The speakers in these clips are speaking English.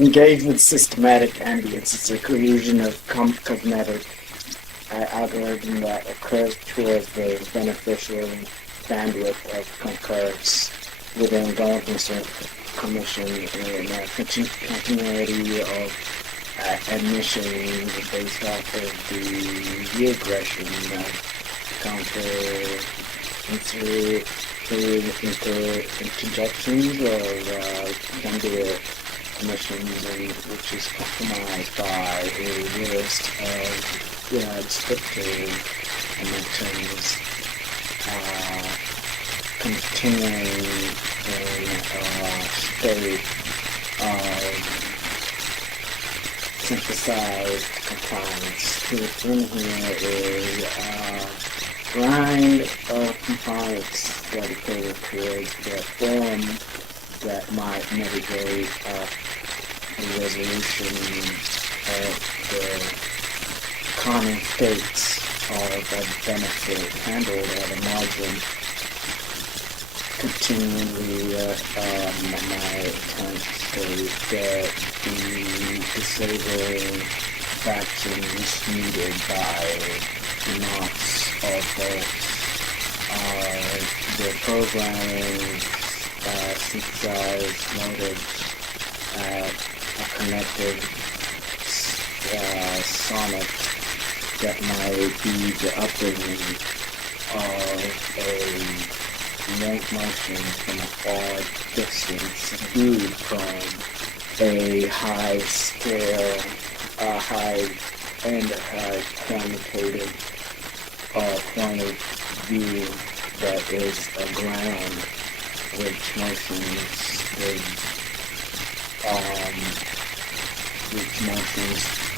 Engage with systematic ambience. It's a collusion of cognitive algorithm that occurs towards the beneficial bandwidth of concurrence within governance commission in continuity of admission based off of the regression counter interjections of bandwidth commissions, which is compromised by a list of descriptive momentums continuing in a state of synthesized compliance. Within here is a grind of compliance dedicated towards the form that might mitigate the resolution of the common states of a benefit handled at a margin. Continually, my attempt to get the disabling factions needed by knots of both the programming synthesized motives at a connected sonic that might be the upbringing of a remote motion from a far distance, viewed from a high scale, high quantitative point of view that is a ground which motions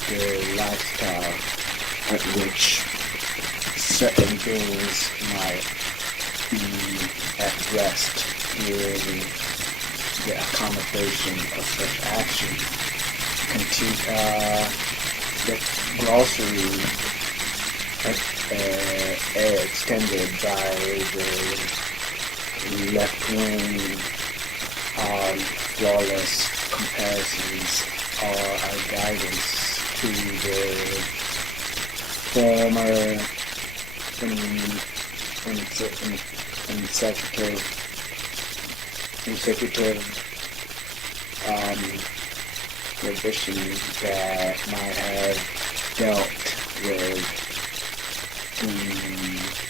the lifestyle at which certain beings might be at rest in the accommodation of such action. The glossary extended by the left-wing flawless comparisons are a guidance to the former consecutive revisions that might have dealt with the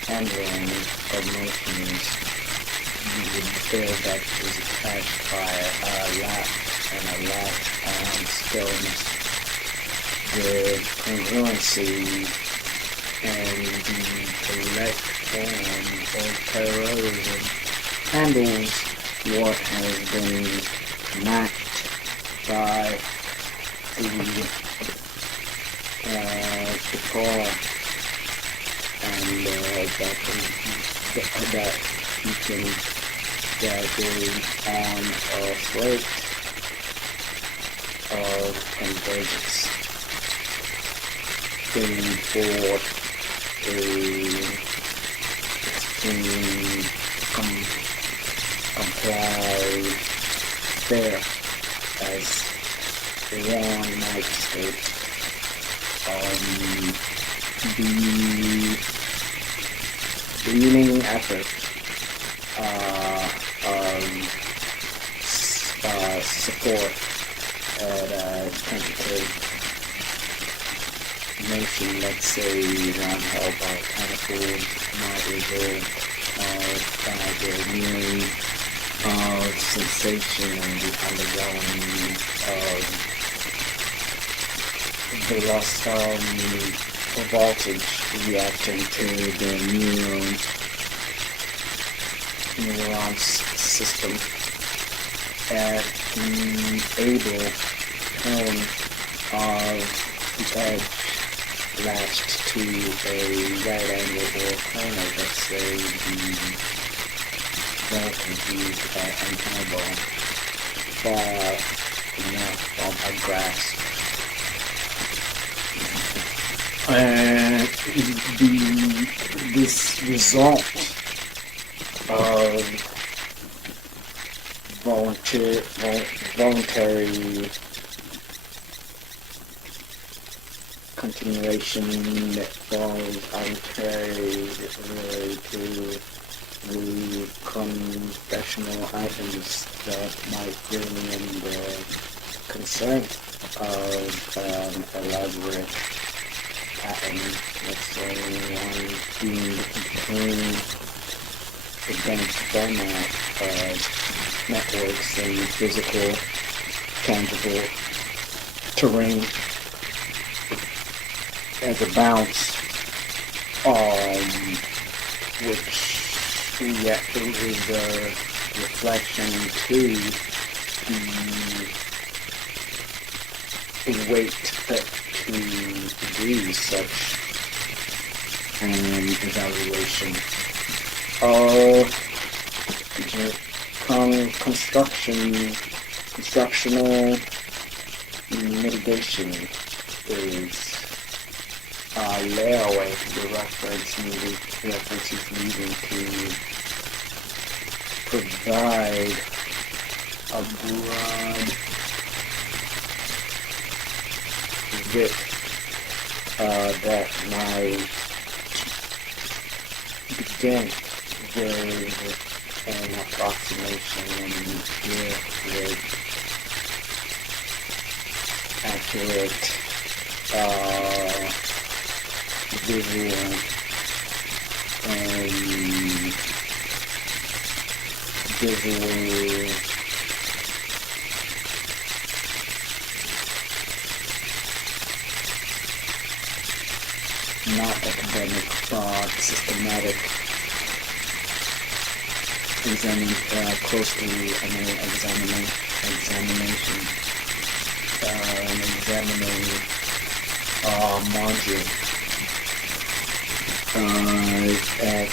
handling of motions. You would feel that it was attached by a lack on stillness. The congruency and the correct form of terrorism handles what has been matched by the car, and that you can gather on a slope of convergence, bringing forth a complied fair as one might state. The leading effort support at a tentative nation, let's say, one held by chemical might result by the meaning of sensation and the undergoing of the lost voltage reacting to the neuron system at the able tone of the edge latched to a right angle or corner, let's say the voltage used by untenable far enough from a grasp. This result of voluntary continuation that falls arbitrarily related to the confessional items that might bring in the concern of elaborate pattern. Let's say one being the comparing advanced format of networks and physical, tangible terrain as a bounce which is a reflection to the weight that to agree such an evaluation. Constructional mitigation is layaway, the reference is needing to provide a broad width that might begin with an approximation and with accurate visual not academic but systematic examination an examining module.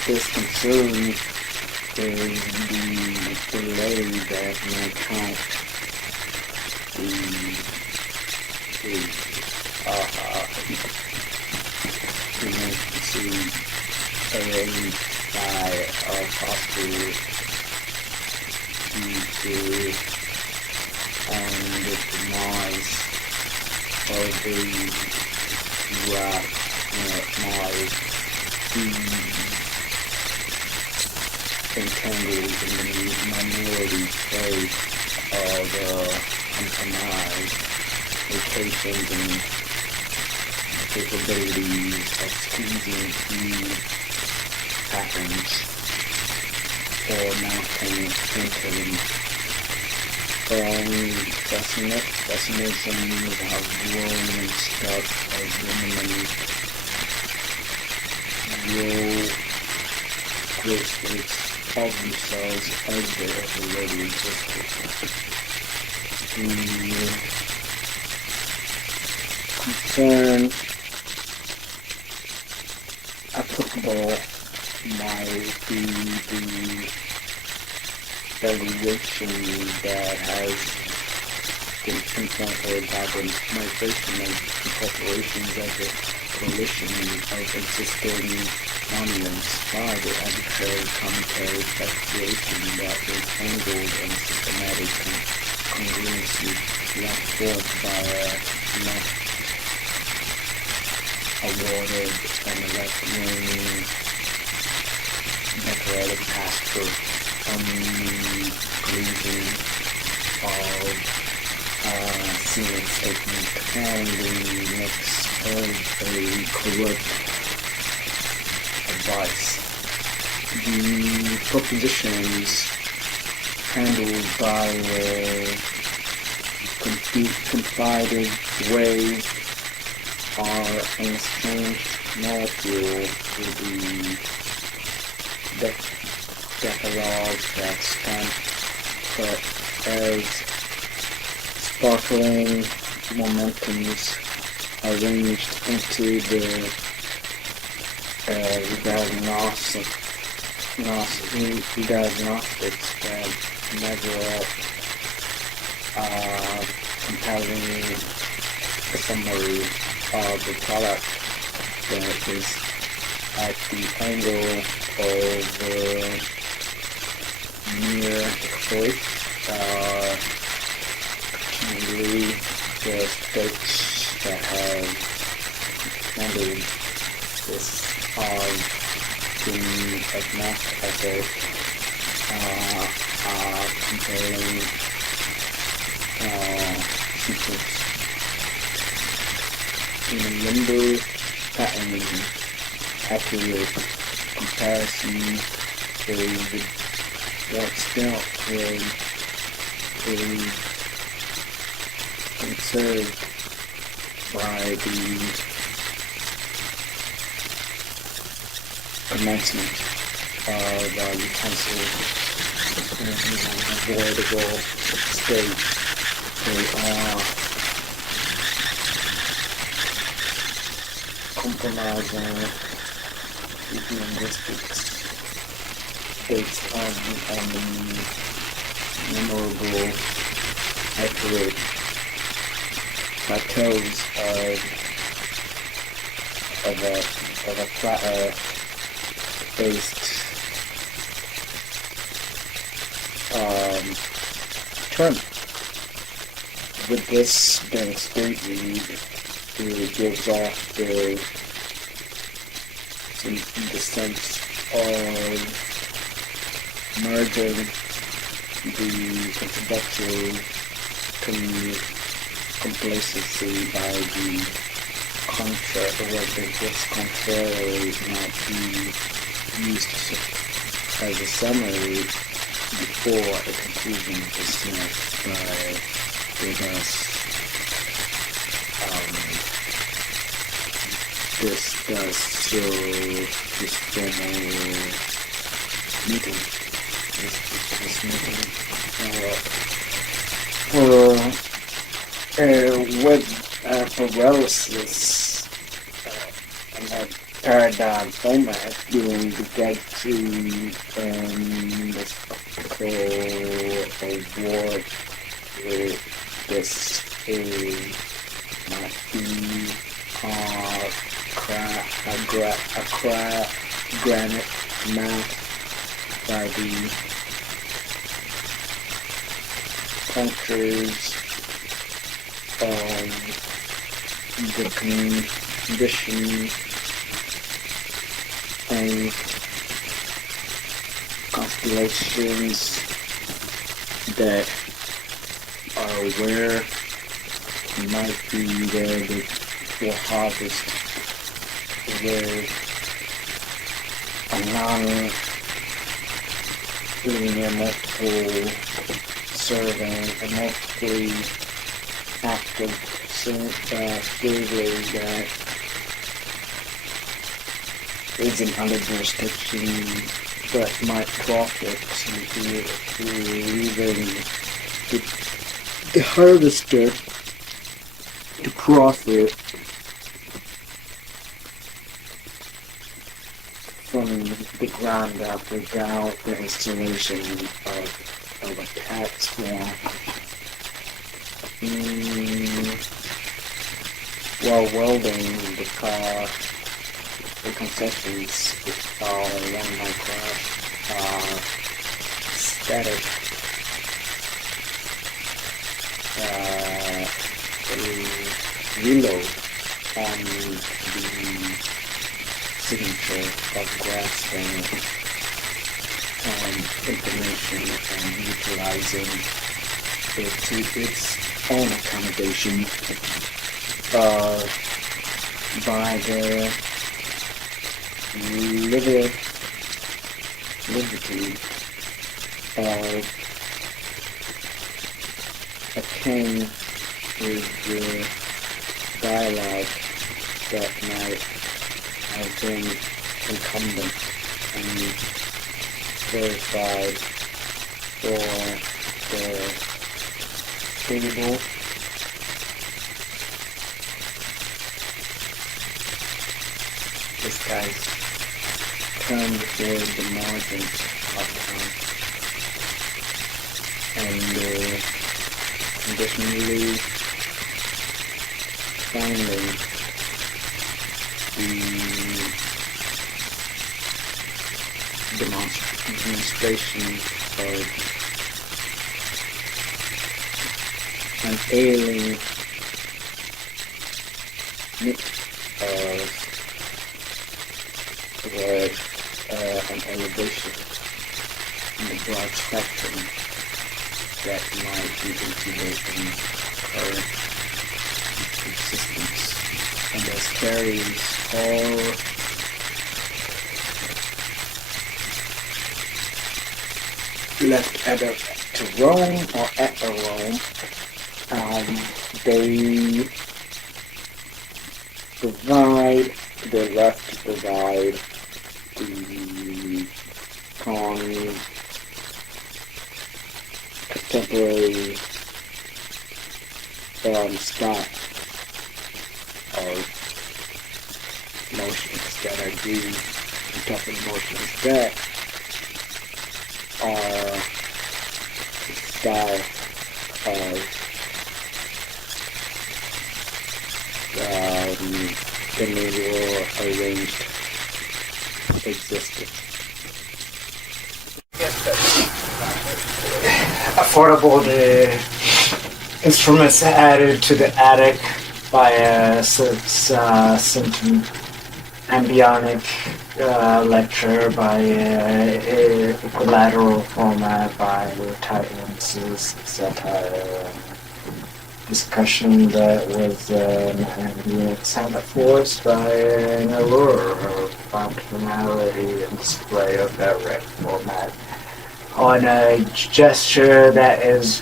This concern is the delay that may count by a possible due and the demise of the entangled in the minority state of compromise locations and capabilities of squeezing through patterns or mounting entering fascinations have grown and stuck as women grow great states of themselves as they have already existed. The concern applicable might be the valuation that has been confronted by the migration of corporations as a coalition of existing monuments by the arbitrary commentary speculation that is angled and systematic congruency left forth by a not awarded and left-wing decorative pastor on the conclusion of senior statement and the mix of a corrupt advice. The propositions handled by a confided way are an estranged molecule to the decalogue that stamp as sparkling momentums arranged into the diagnostics that measure up compiling a summary of the product that is at the angle of the near exploit, particularly the states that have handle this being a math effort comparing sequence in a number patterning accurate comparison with what's dealt with is conserved by the commencement of utensil in an avoidable state. They are compromising the linguistics based on the memorable, accurate plateaus of a platter based term. With this being stated, it gives off the sense of merging the introductory complacency by the this contrary might be used as a summary before a conclusion is dismissed with us. This does show this formal meeting. This meeting with paralysis and a paradigm format during the galaxy and the spectacle of what this is might be granite math by the punctures the condition and constellations that are where might be where they will harvest with a non-linear multiple serving a multiply active survey that isn't under jurisdiction but might profit to leaving the harvester to profit from the ground up without the installation of a tax form. While welding the car, the concessions along my car are static. Reload on the signature of grasping information and utilizing it to its own accommodation by the liberty of a king with the dialogue that might have been incumbent and verified for the stable this guy's term for the margin of time and conditionally finally the demonstration of an ailing with an elevation in the broad spectrum that might be considered in current existence, and thus carries all left either to Rome or at Rome. They left provide the contemporary style of motions that are due, contemporary motions that are the style of the medieval arranged existence. Affordable, the instruments added to the attic by a symptom embryonic lecture by a equilateral format by Titans, etc. Discussion that was sounded forced by an allure of functionality and display of direct format on a gesture that is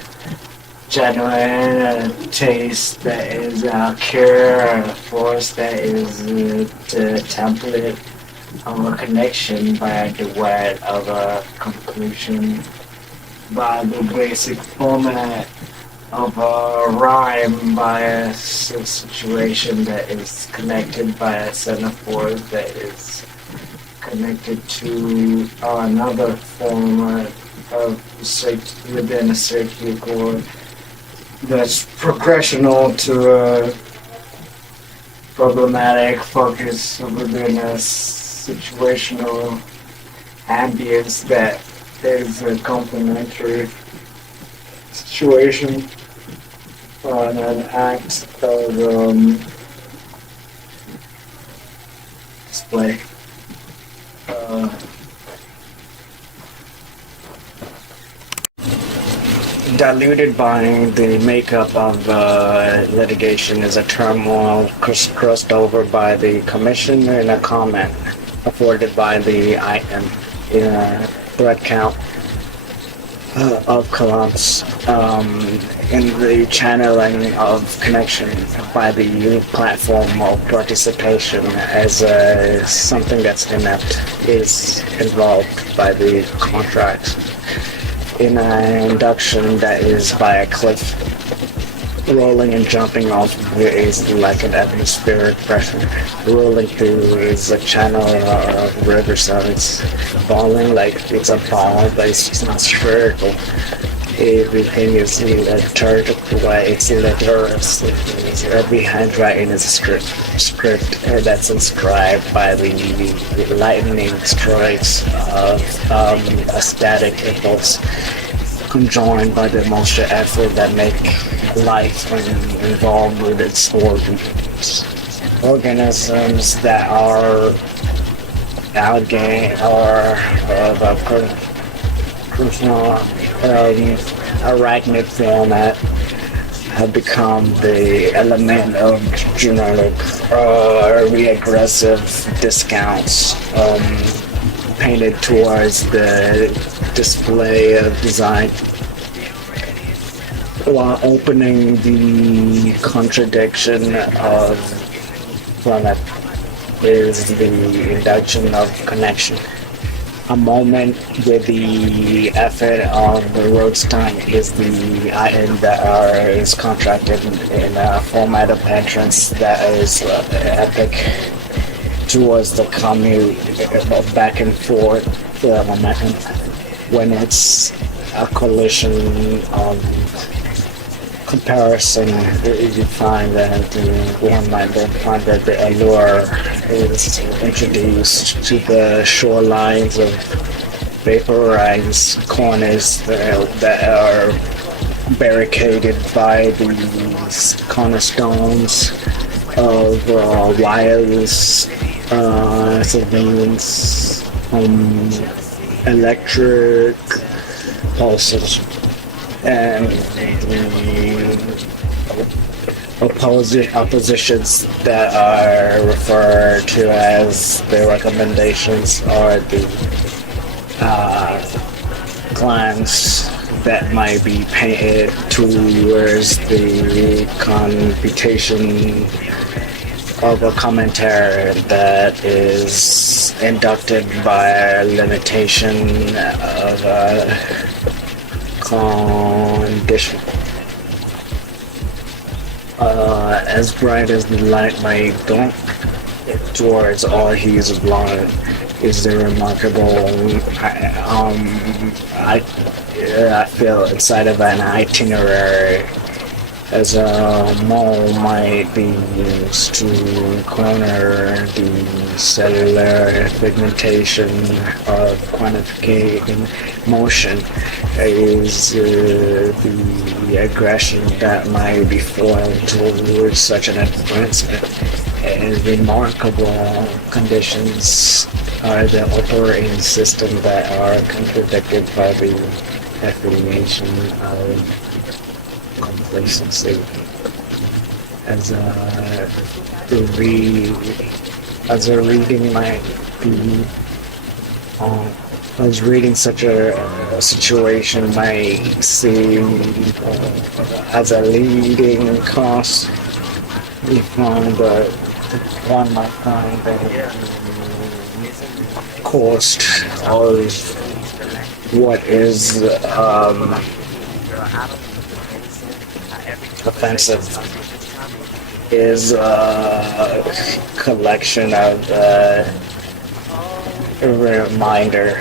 genuine, a taste that is pure, a force that is the template of a connection by a duet of a conclusion by the basic format of a rhyme by a situation that is connected by a set of force that is connected to another format of within a circuit chord that's progressional to a problematic focus within a situational ambience that is a complementary situation on an act of display. Diluted by the makeup of litigation is a turmoil crossed over by the commission and a comment afforded by the item in a thread count of columns in the channeling of connection by the platform of participation as something that's inept is involved by the contract in an induction that is by a cliff. Rolling and jumping off is like an atmospheric pressure. Rolling through is a channel of river, so it's falling like it's a ball, but it's not spherical. Everything is liturgical, it's literacy. Every handwriting is a script that's inscribed by the lightning strikes of a static impulse, conjoined by the emotional effort that make life involved with its organisms that are algae or of a personal arachnid format have become the element of genetic reaggressive discounts painted towards the display of design, while opening the contradiction of format is the induction of connection. A moment with the effort of the Roadstein is the item that is contracted in a format of entrance that is epic towards the commute back and forth momentum when it's a collision of comparison. You find that one might then find that the allure is introduced to the shorelines of vaporized corners that are barricaded by these cornerstones of wireless surveillance, electric pulses, and the oppositions that are referred to as the recommendations or the plans that might be painted towards the computation of a commentary that is inducted by a limitation of a condition. As bright as the light may go towards all he's blind is the remarkable. I feel inside of an itinerary as a mole might be used to corner the cellular pigmentation of quantifying motion is the aggression that might be formed towards such an advancement. And remarkable conditions are the operating system that are contradicted by the affirmation of complacency. As a reading might be, as reading such a situation might seem as a leading cause, we find that one might find that cost of what is offensive is a collection of a reminder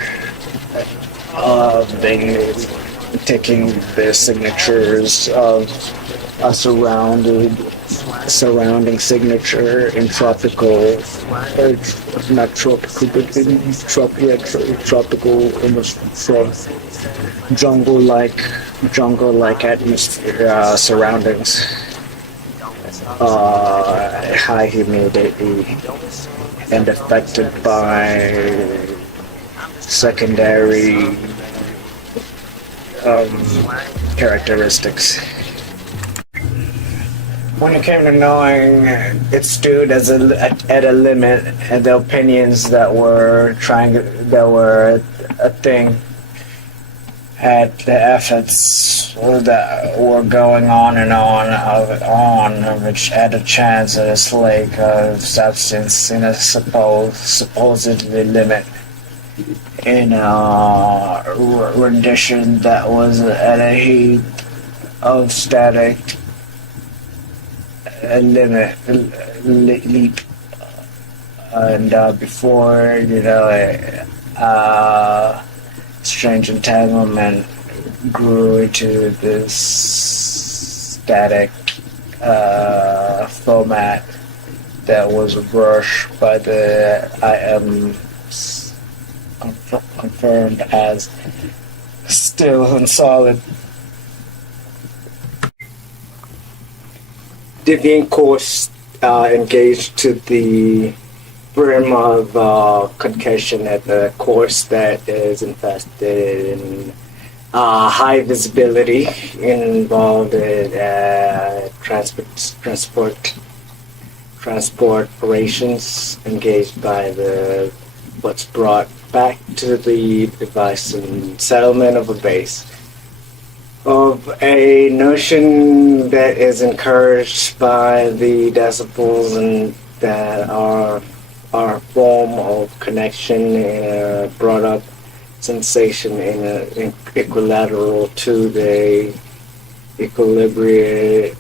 of taking the signatures of a surrounding signature in tropical, not tropical, but in tropical, almost jungle-like atmosphere, surroundings, high humidity, and affected by secondary characteristics. When it came to knowing it stood at a limit, and the opinions that were a thing, at the efforts that were going on, which had a chance at a slake of substance in a supposedly limit, in a rendition that was at a heap of static leap, and before strange entanglement grew into this static format that was brushed by the IM confirmed as still and solid. Deviant course engaged to the brim of concussion at the course that is infested in high visibility, involved in transport operations engaged by the what's brought back to the device and settlement of a base of a notion that is encouraged by the decibels and that are form of connection in a brought up sensation in an equilateral to the equilibrium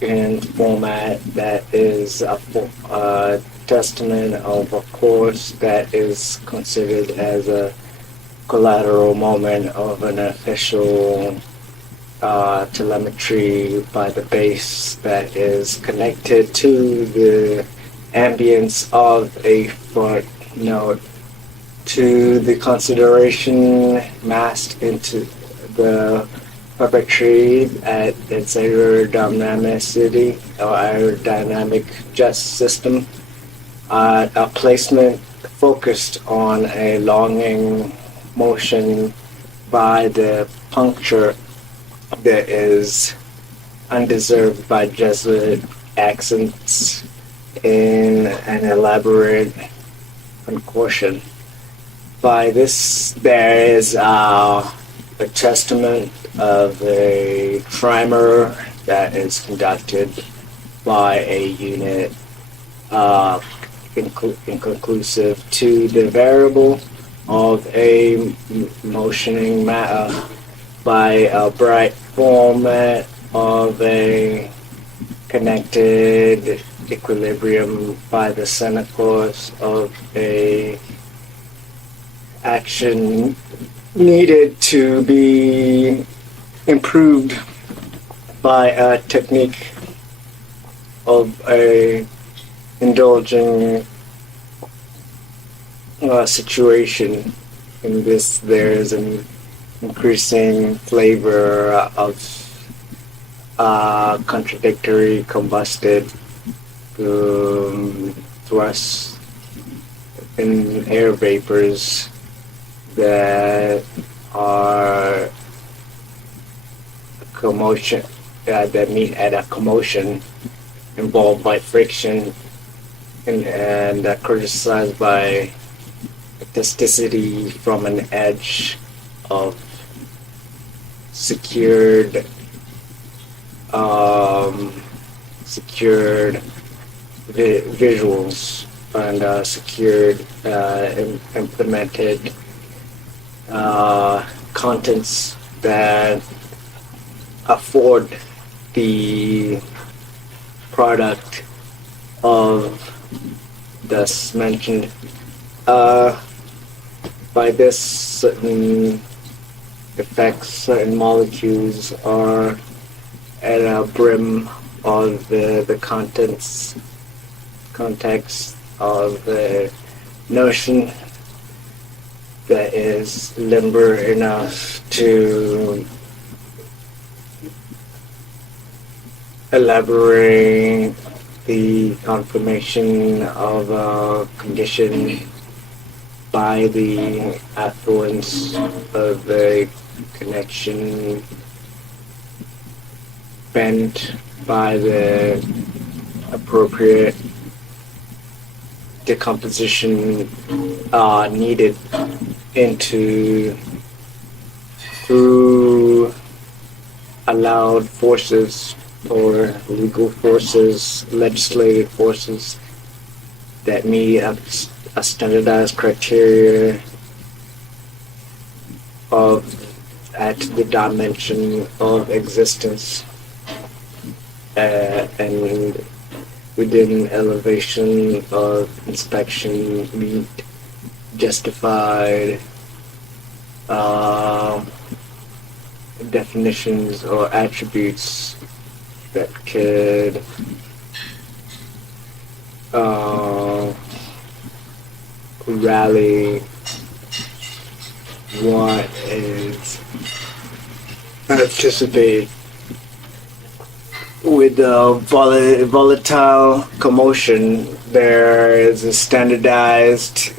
in format that is a testament of a course that is considered as a collateral moment of an official telemetry by the base that is connected to the ambience of a footnote to the consideration masked into the perpetrate at its aerodynamicity or aerodynamic just system. A placement focused on a longing motion by the puncture that is undeserved by Jesuit accents in an elaborate concoction. By this, there is a testament of a primer that is conducted by a unit inconclusive to the variable of a motioning matter by a bright format of a connected equilibrium by the center course of a action needed to be improved by a technique of a indulging situation. In this, there's an increasing flavor of contradictory combusted thrust in air vapors that are commotion that meet at a commotion involved by friction and criticized by elasticity from an edge of secured visuals and secured implemented contents that afford the product of thus mentioned. By this, certain effects, certain molecules are at a brim of the context of the notion that is limber enough to elaborate the confirmation of a condition by the affluence of a connection bent by the appropriate decomposition needed into through allowed forces or legal forces, legislative forces that meet a standardized criteria of at the dimension of existence and within elevation of inspection meet justified definitions or attributes that could rally what is anticipated with the volatile commotion. There is a standardized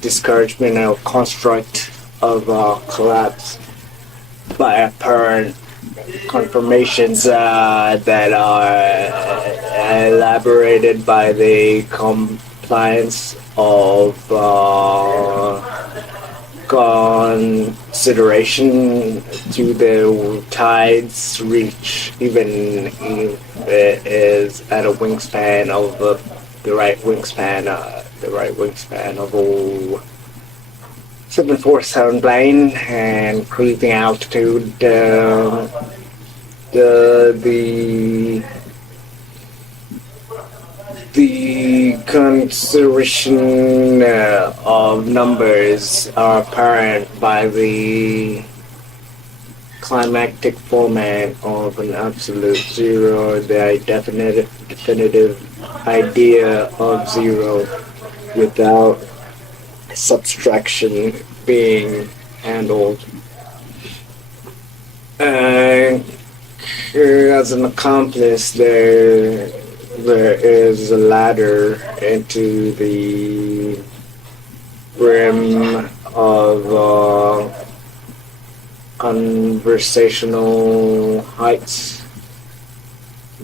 discouragement or construct of collapse by apparent confirmations that are elaborated by the compliance of consideration to the tides reach, even if it is at a wingspan of the right wingspan of all 747 plane and cruising altitude. The consideration of numbers are apparent by the climactic format of an absolute zero, the definitive idea of zero without subtraction being handled. And as an accomplice, there is a ladder into the rim of conversational heights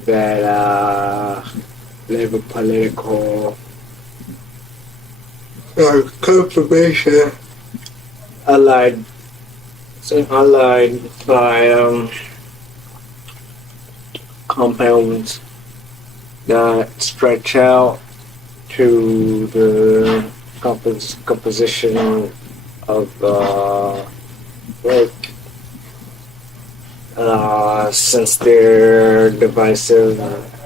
that leave a political confirmation allied by compounds that stretch out to the composition of the lake. Since they're divisive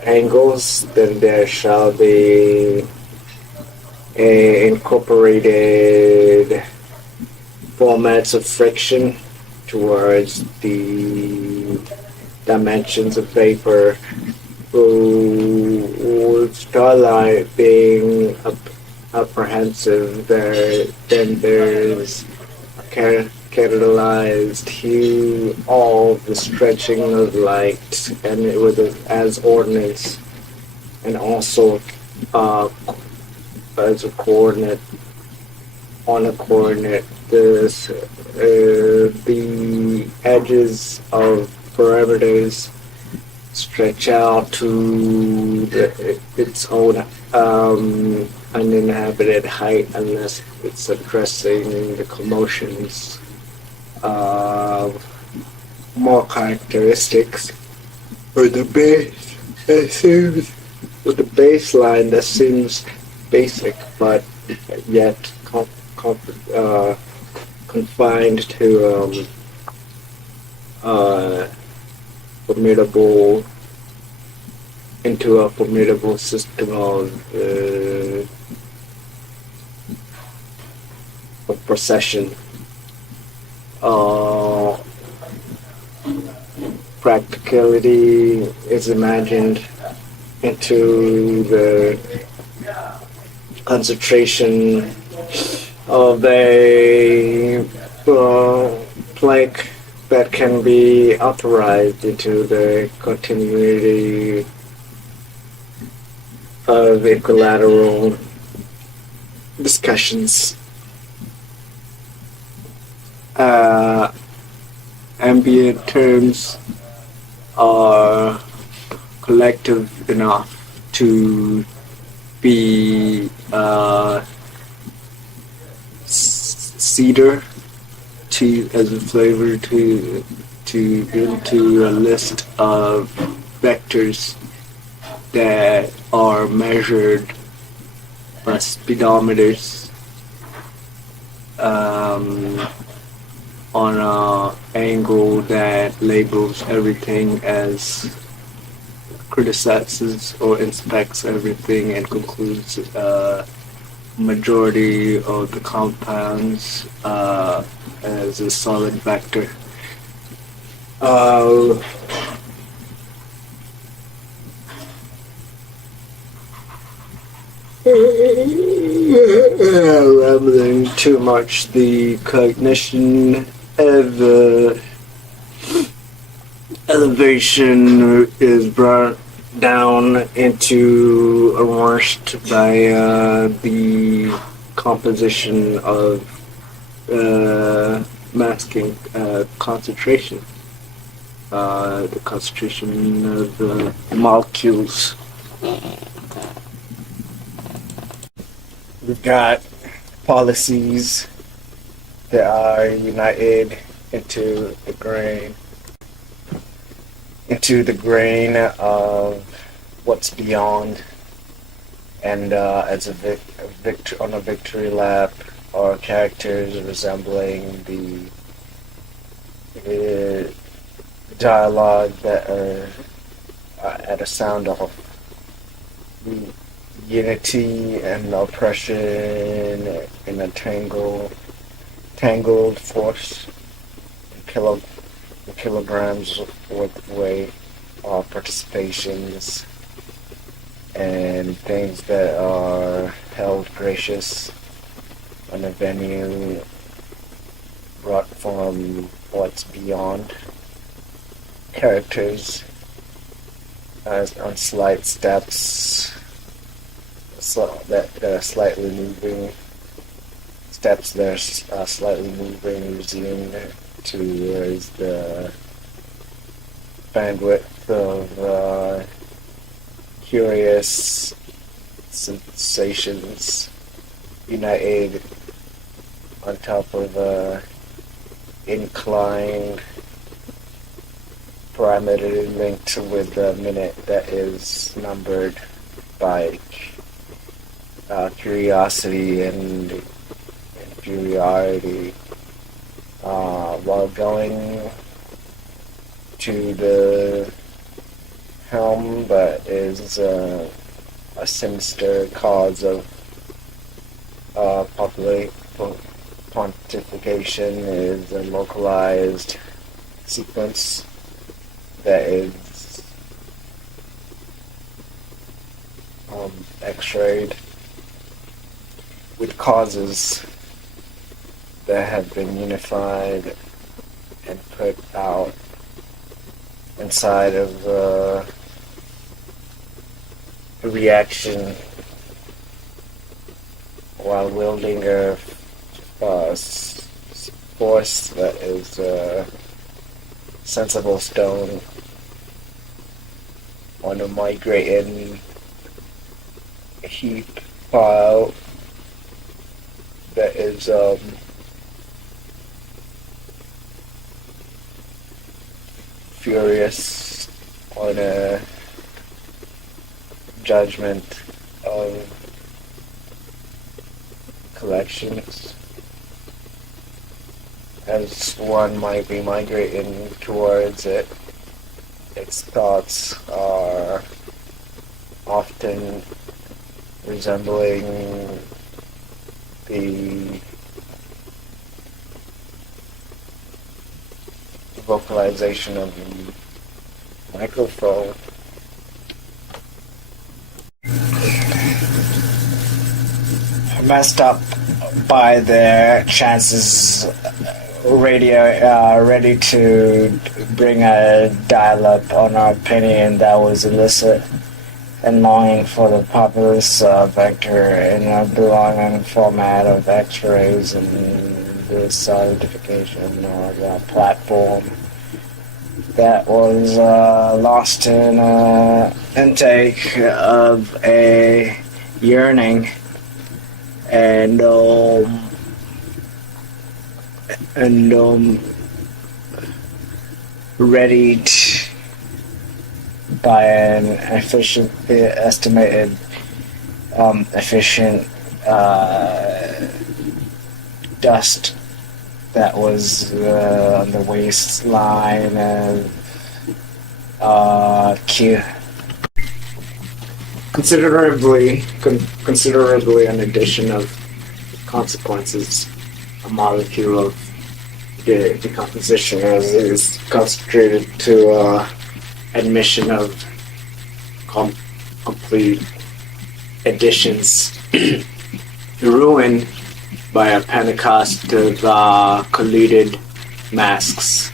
angles, then there shall be a incorporated formats of friction towards the dimensions of vapor, with starlight being apprehensive. Then there's a catalyzed hue, all the stretching of light, and it was as ordinance, and also as a coordinate on a coordinate. The edges of parameters stretch out to its own uninhabited height unless it's addressing the commotions of more characteristics. Or the base assumes with the baseline that seems basic but yet confined to formidable into a formidable system of procession. Practicality is imagined into the concentration of a plank that can be authorized into the continuity of equilateral discussions. Ambient terms are collective enough to be cedar to as a flavor to into a list of vectors that are measured by speedometers on an angle that labels everything as criticizes or inspects everything and concludes majority of the compounds as a solid vector. Rambling too much, the cognition of the elevation is brought down into immersed by the composition of masking concentration, the concentration of the molecules. We've got policies that are united into the grain of what's beyond, and as on a victory lap are characters resembling the dialogue that are at a sound of unity and oppression in a tangled force, kilograms worth of weight, participations, and things that are held gracious on a venue brought from what's beyond characters on slight steps that are slightly moving, steps that are slightly moving, resumed towards the bandwidth of curious sensations united on top of a inclined parameter linked with the minute that is numbered by curiosity and inferiority, while going to the helm, but is a sinister cause of pontification, is a localized sequence that is x-rayed with causes that have been unified and put out inside of a reaction while wielding a force that is a sensible stone on a migrating heap pile that is furious on a judgment of collections, as one might be migrating towards it. Its thoughts are often resembling the vocalization of the microphone. Messed up by their chances radio ready to bring a dial-up on our opinion that was illicit and longing for the populist vector in a belonging format of x-rays and the solidification of a platform that was lost in intake of a yearning and readied by an estimated efficient dust that was on the waistline of Q. Considerably an addition of consequences, a molecule of the decomposition as it is concentrated to admission of complete additions, ruined by a Pentecost of colluded masks.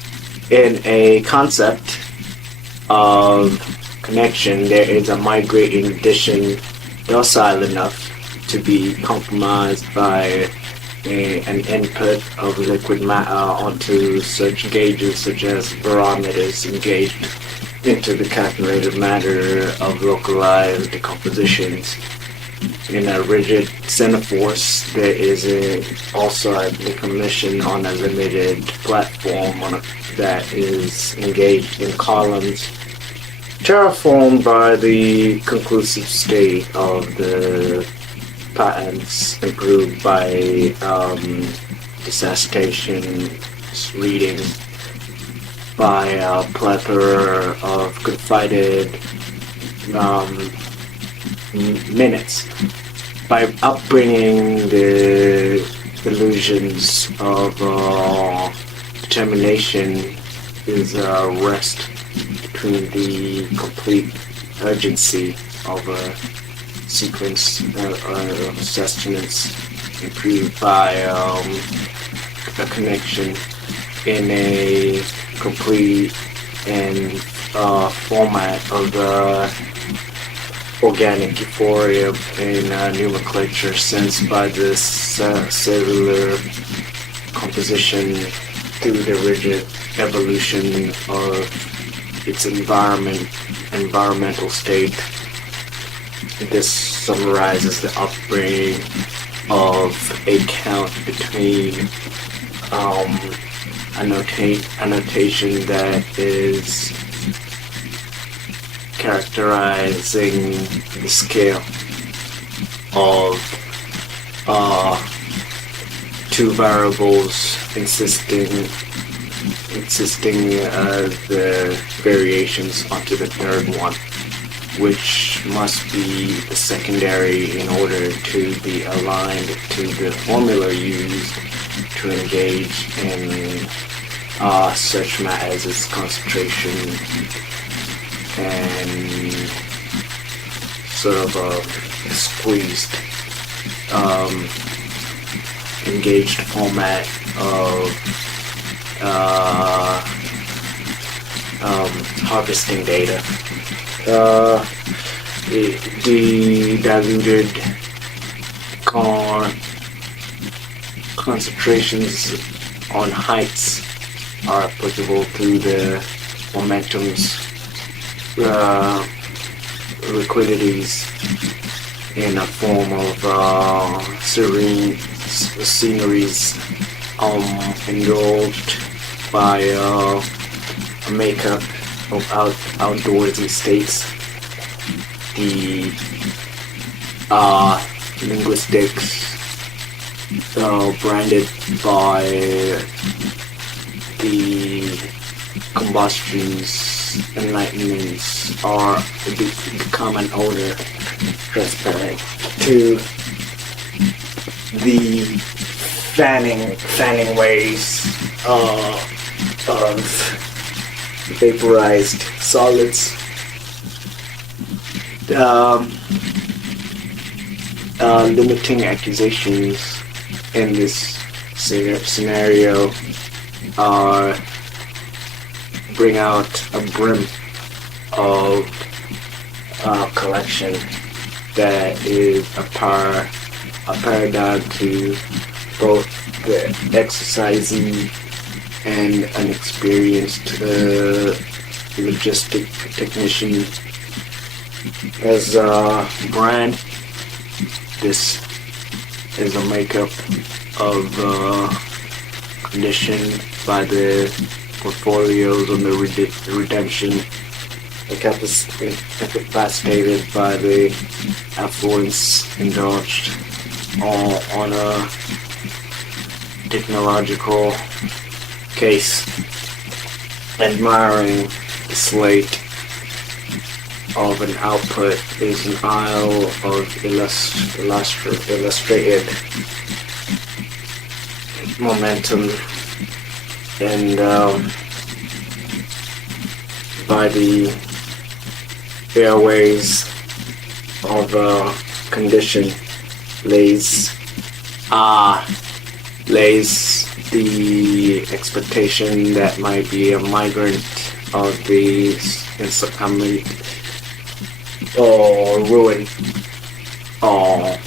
In a concept of connection, there is a migrating addition docile enough to be compromised by an input of liquid matter onto such gauges such as barometers engaged into the calculated matter of localized decompositions. In a rigid center force, there is also a decommission on a limited platform that is engaged in columns terraformed by the conclusive state of the patterns improved by desensitization reading by a plethora of confided minutes, by upbringing the illusions of determination is a rest between the complete urgency of a sequence of sustenance improved by a connection in a complete and format of organic euphoria in nomenclature sensed by the cellular composition through the rigid evolution of its environmental state. This summarizes the upbringing of a count between annotation that is characterizing the scale of two variables insisting the variations onto the third one, which must be the secondary in order to be aligned to the formula used to engage in such matters as concentration and sort of a squeezed engaged format of harvesting data. The diluted concentrations on heights are applicable to the momentums, liquidities in a form of sceneries indulged by a makeup of outdoorsy states. The linguistics branded by the combustions, enlightenments are become an odor transparent to the fanning waves of vaporized solids. Limiting accusations in this scenario bring out a brim of collection that is a paradigm to both the exercisee and an experienced logistic technician. As a brand, this is a makeup of conditioned by the portfolios on the redemption, incapacitated by the affluence indulged on a technological case, admiring the slate of an output is an aisle of illustrated momentum and by the airways of condition lays the expectation that might be a migrant of the insuccumbent or ruin or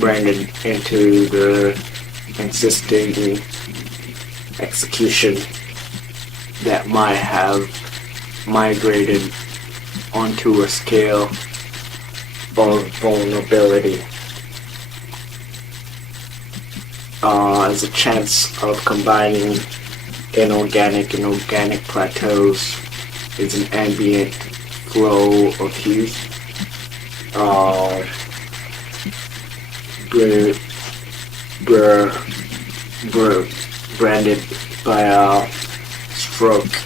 branded into the insisting execution that might have migrated onto a scale of vulnerability as a chance of combining inorganic and organic plateaus is an ambient flow of heat branded by a stroke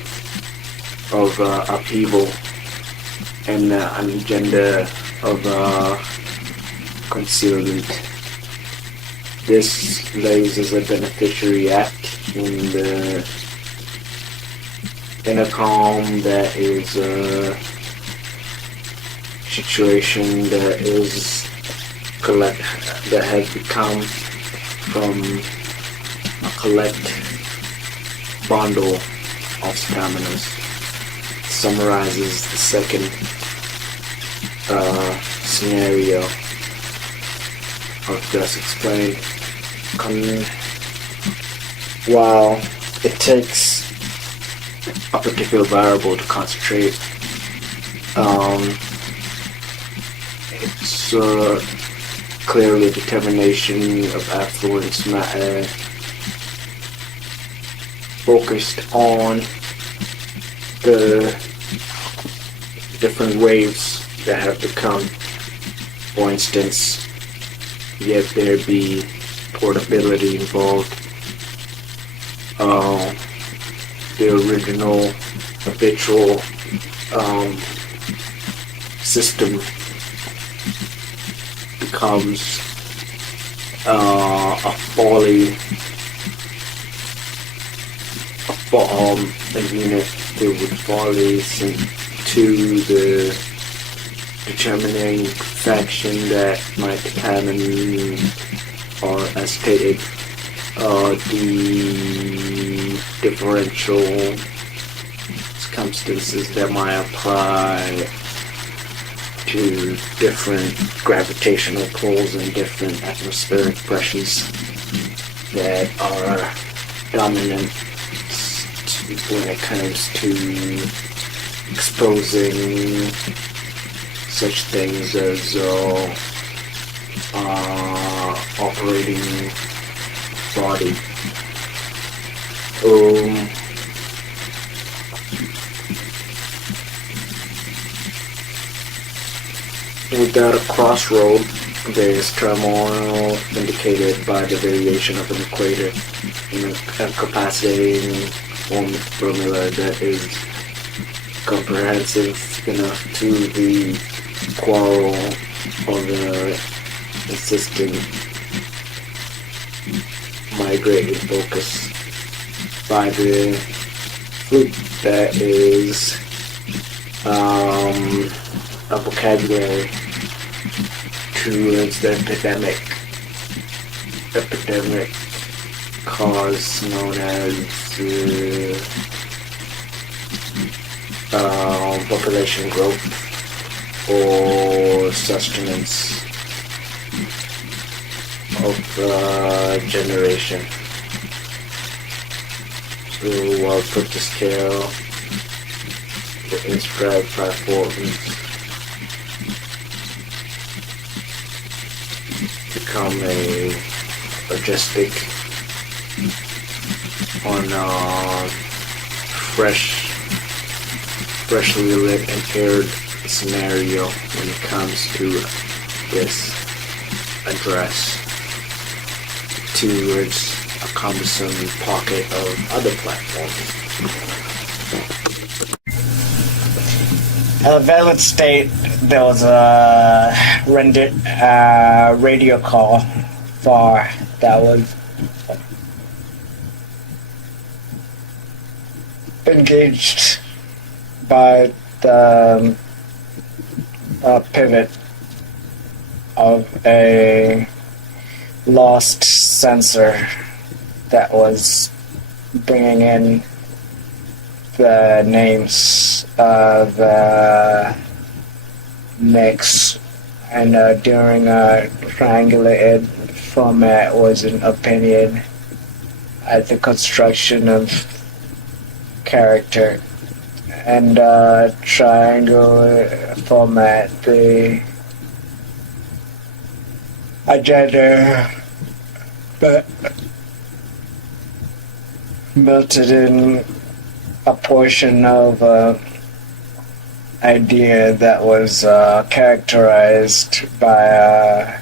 of upheaval and an agenda of concealment. This lays as a beneficiary act in a calm that is a situation that is that has become from a collect bundle of staminas. Summarizes the second scenario of just explained. While it takes a particular variable to concentrate, it's clearly a determination of affluence matter focused on the different waves that have become. For instance, yet there be portability involved. The original habitual system becomes a unit filled with follies to the determining faction that might determine, or as stated, the differential circumstances that might apply to different gravitational pulls and different atmospheric pressures that are dominant when it comes to exposing such things as operating body. Without a crossroad, there is turmoil indicated by the variation of an equator in a capacitating formula that is comprehensive enough to the quarrel of the insisting migrating focus by the flute that is a vocabulary towards the epidemic cause known as population growth or sustenance of generation. So I'll put the scale, the inscribed platforms become a majestic on freshly lit and aired scenario when it comes to this address towards a cumbersome pocket of other platforms. At a valid state, there was a rendered radio call for that was engaged by the pivot of a lost sensor that was bringing in the names of the mix, and during a triangulated format was an opinion at the construction of character, and triangle format the agenda built it in a portion of idea that was characterized by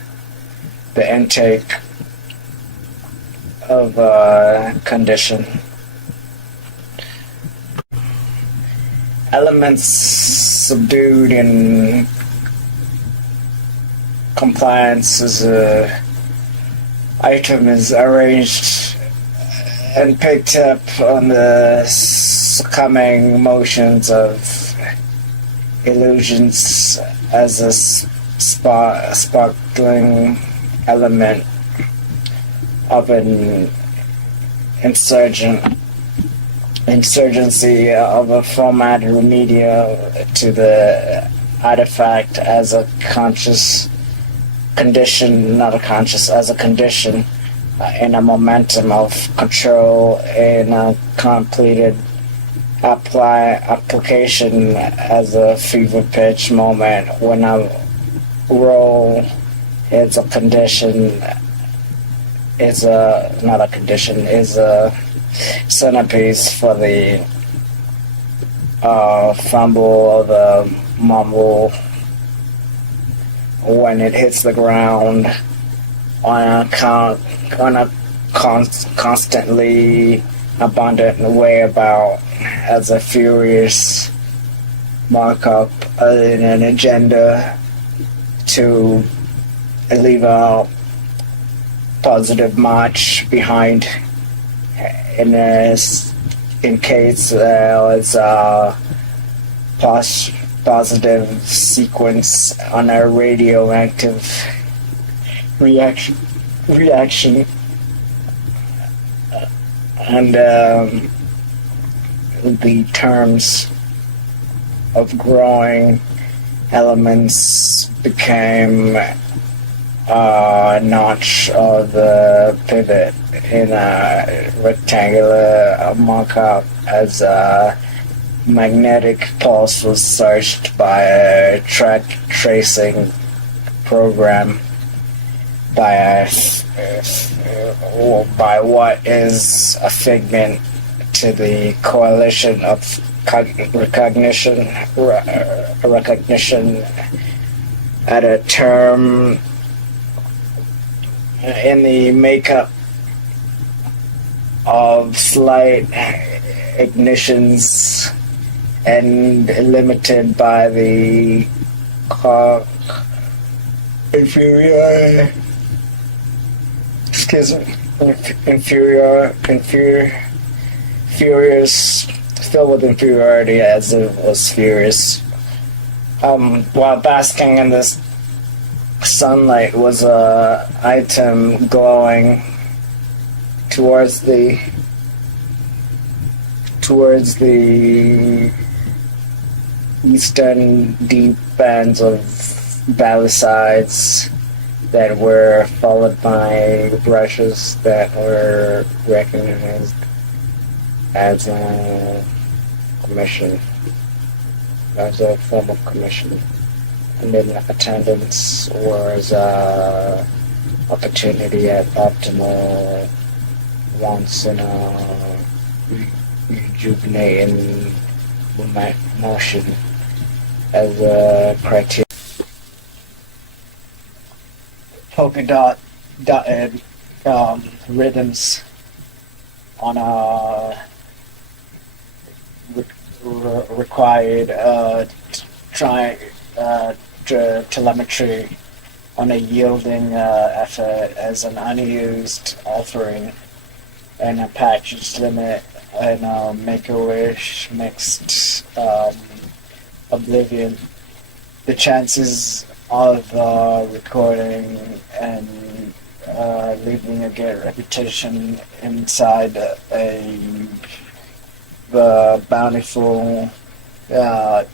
the intake of condition. Elements subdued in compliance as a item is arranged and picked up on the succumbing motions of illusions as a sparkling element of an insurgency of a formatted media to the artifact as a conscious condition, not a conscious, as a condition in a momentum of control in a completed application as a fever pitch moment when a role is a condition, is a, not a condition, is a centerpiece for the fumble or the mumble when it hits the ground on a constantly abundant way about as a furious markup in an agenda to leave a positive march behind in case it's a positive sequence on a radioactive reaction and the terms of growing elements became a notch of the pivot in a rectangular markup as a magnetic pulse was searched by a track tracing program by what is a figment to the coalition of recognition at a term in the makeup of slight ignitions and limited by the inferior furious, filled with inferiority as it was furious. While basking in this sunlight was a item glowing towards the eastern deep ends of valley sides that were followed by brushes that were recognized as a commission, as a form of commission. And then attendance was a opportunity at optimal once in a rejuvenating motion as a criteria. Polka dotted rhythms on a required telemetry on a yielding effort as an unused offering and a package limit and a Make-A-Wish mixed oblivion. The chances of recording and leaving a good reputation inside the bountiful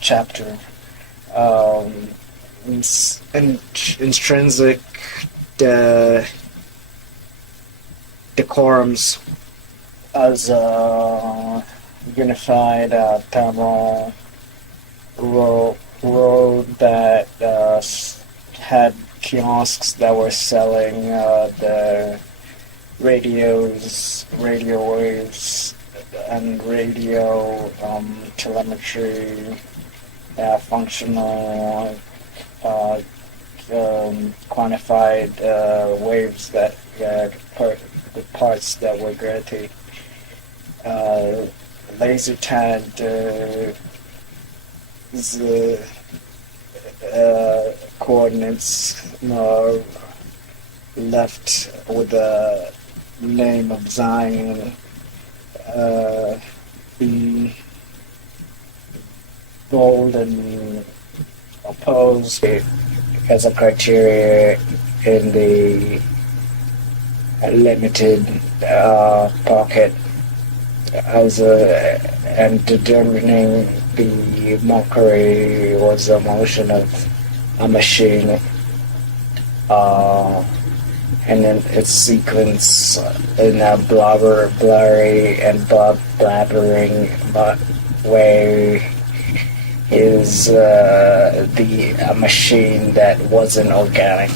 chapter. Intrinsic decorums as a unified thermal road that had kiosks that were selling the radio waves and radio telemetry, functional quantified waves that the parts that were gravity. Laser tagged coordinates left with the name of Zion be bold and opposed as a criteria in the limited pocket and determining the mockery was a motion of a machine, and then its sequence in a blurry and blabbering way is a machine that wasn't organic,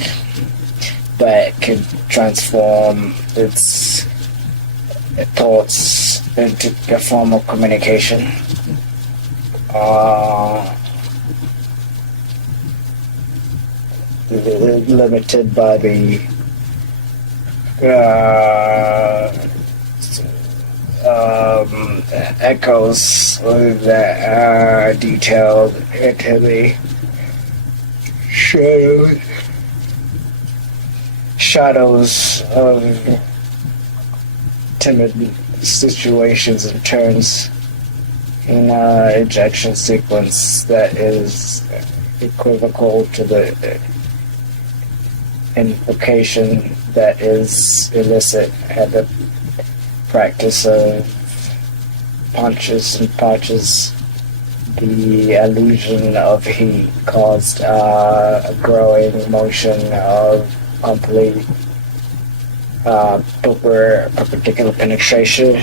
but could transform its thoughts into a form of communication. Limited by the echoes that are detailed into the shadows of timid situations and turns in an ejection sequence that is equivocal to the invocation that is illicit at the practice of punches and punches. The illusion of heat caused a growing motion of complete perpendicular penetration.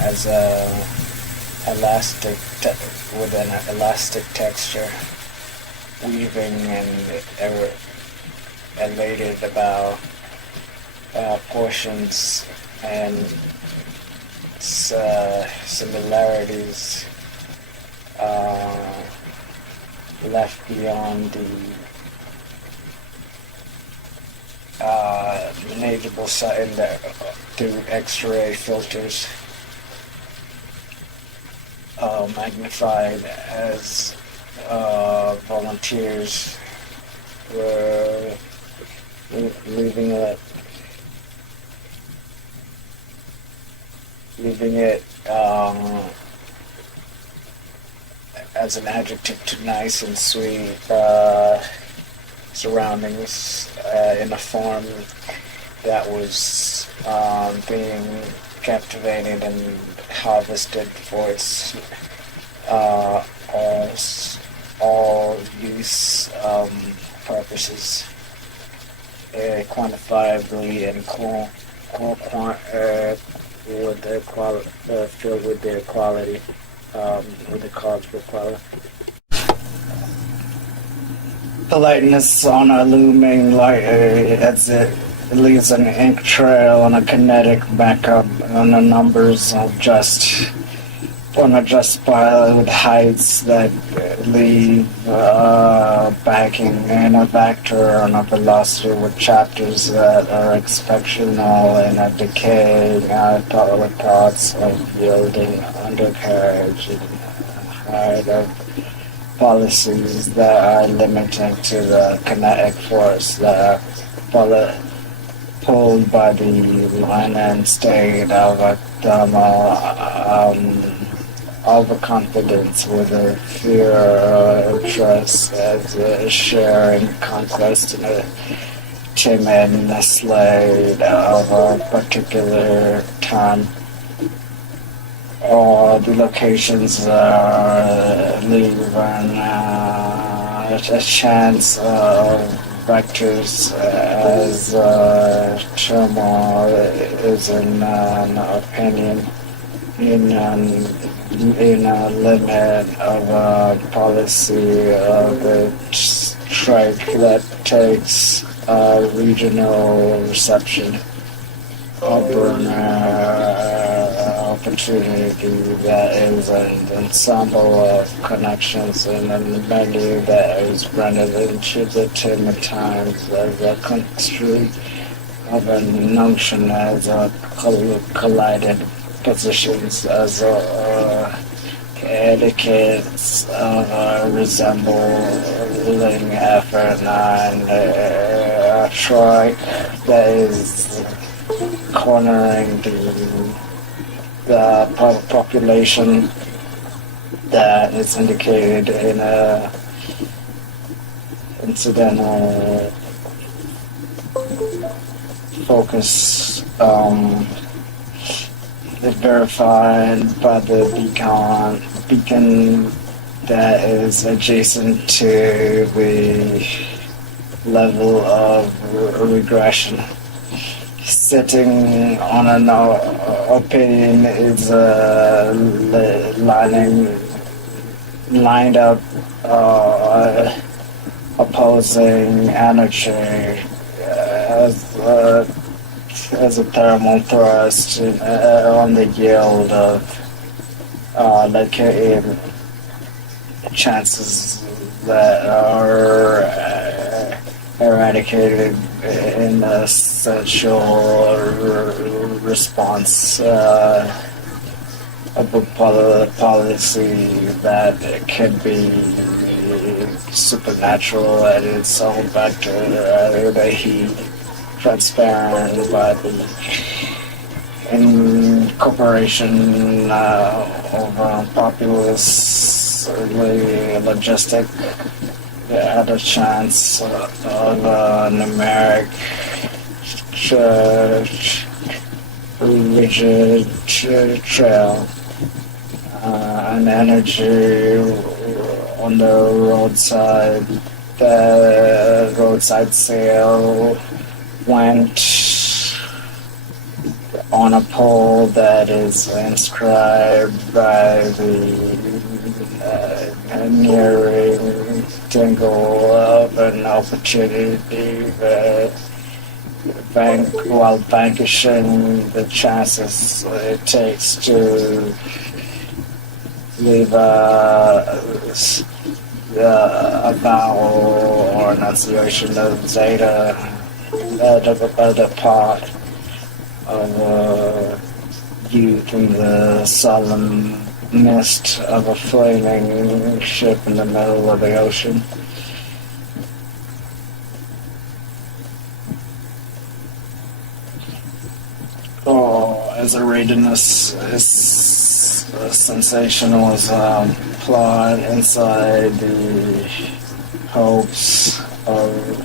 As a with an elastic texture, weaving and elated about portions and similarities left beyond the manageable side through X-ray filters. Magnified as volunteers were leaving it as an adjective to nice and sweet surroundings in a form that was being captivated and harvested for its all use purposes, quantifiably and with their filled with their quality, with the cause for quality. The lightness on a looming light as it leaves an ink trail and a kinetic backup on the numbers of just unadjusted heights that leave backing and a vector on a velocity with chapters that are exceptional and a decay with thoughts of yielding undercarriage and height of policies that are limiting to the kinetic force that are pulled by the line and state of a thermal overconfidence with a fear of trust as a share in conquest in a timid slate of a particular time. Or the locations leave a chance of vectors as turmoil is an opinion in a limit of a policy of a strike that takes a regional reception of an opportunity that is an ensemble of connections and a menu that is rendered intuitive at times as a construct of a notion as a collided positions as etiquettes of resembling effort and a strike that is cornering the population that is indicated in a incidental focus verified by the beacon that is adjacent to the level of regression. Sitting on an opinion is lined up opposing energy as a thermal thrust on the yield of locating chances that are eradicated in a sexual response of a policy that can be supernatural at its own vector, the heat transparent by the incorporation of populous logistic had a chance of numeric rigid trail an energy on the roadside. The roadside sale went on a pole that is inscribed by the nearing tingle of an opportunity while vanquishing the chances it takes to leave a vowel or enunciation of zeta at the part of youth in the solemn mist of a flaming ship in the middle of the ocean. As a readiness, sensation was applied inside the hopes of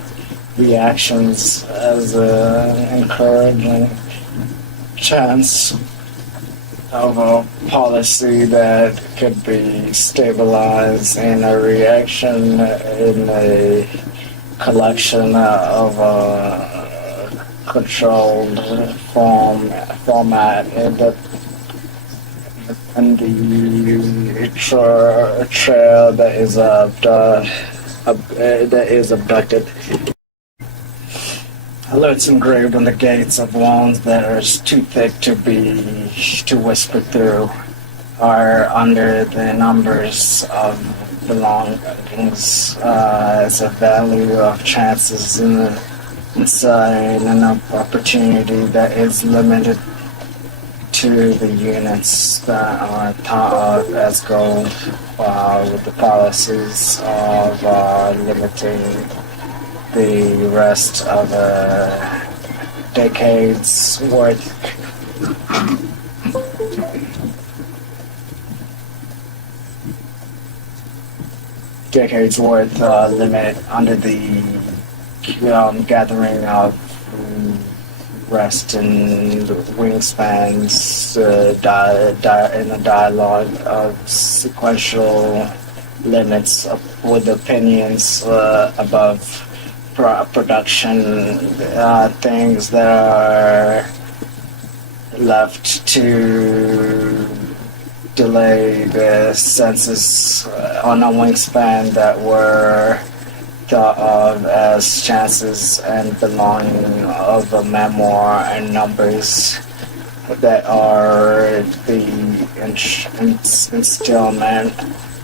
reactions as an encouraging chance of a policy that could be stabilized in a reaction in a collection of controlled format in the trail that is abducted. Alerts engraved on the gates of walls that are too thick to whisper through are under the numbers of belongings as a value of chances inside an opportunity that is limited to the units that are thought of as gold, with the policies of limiting the rest of a decade's worth. Limit under the gathering of rest and wingspans in a dialogue of sequential limits with opinions above production, things that are left to delay the census on a wingspan that were thought of as chances and belonging of a memoir and numbers that are the instillment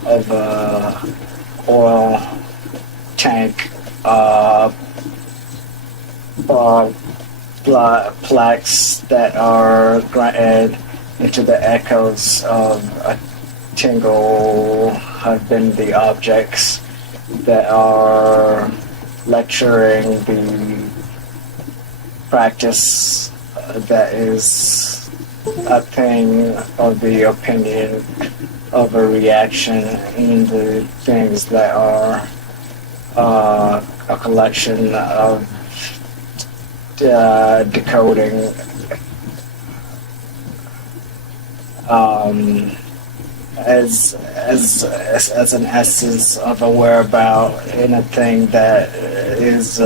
of a oil tank plaques that are granted into the echoes of a tingle have been the objects that are lecturing the practice that is a thing of the opinion of a reaction in the things that are a collection of decoding as an essence of a whereabout in a thing that is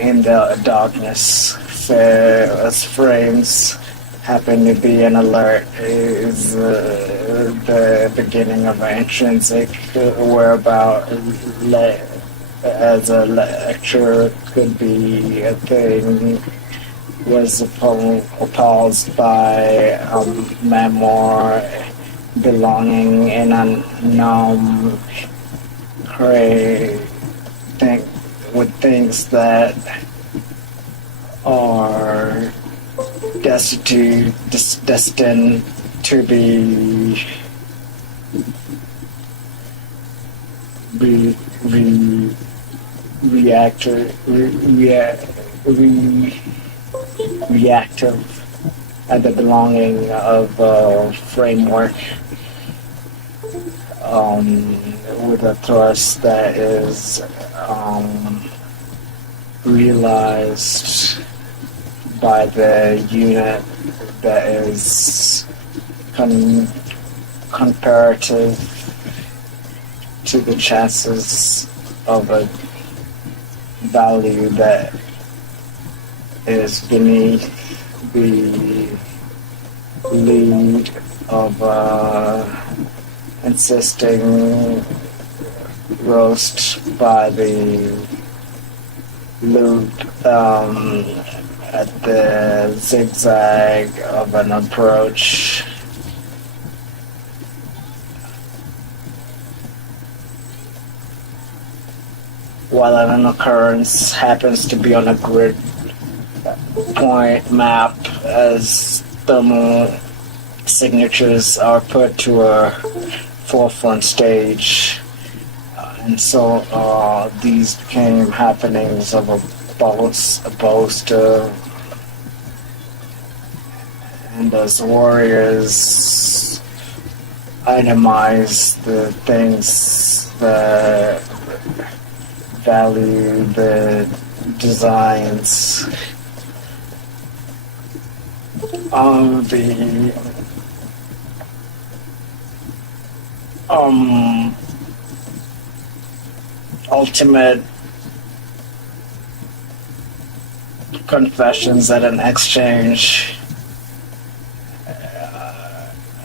in the darkness. As frames happen to be an alert is the beginning of an intrinsic whereabout as a lecture could be a thing was opposed by a memoir belonging in a nom thing with things that are destined to be reactive at the belonging of a framework with a thrust that is realized by the unit that is comparative to the chances of a value that is beneath the lead of insisting roast by the loop at the zigzag of an approach. While an occurrence happens to be on a grid point map as thermal signatures are put to a forefront stage, and so these became happenings of a boast and as warriors itemize the things that value the designs of the ultimate confessions at an exchange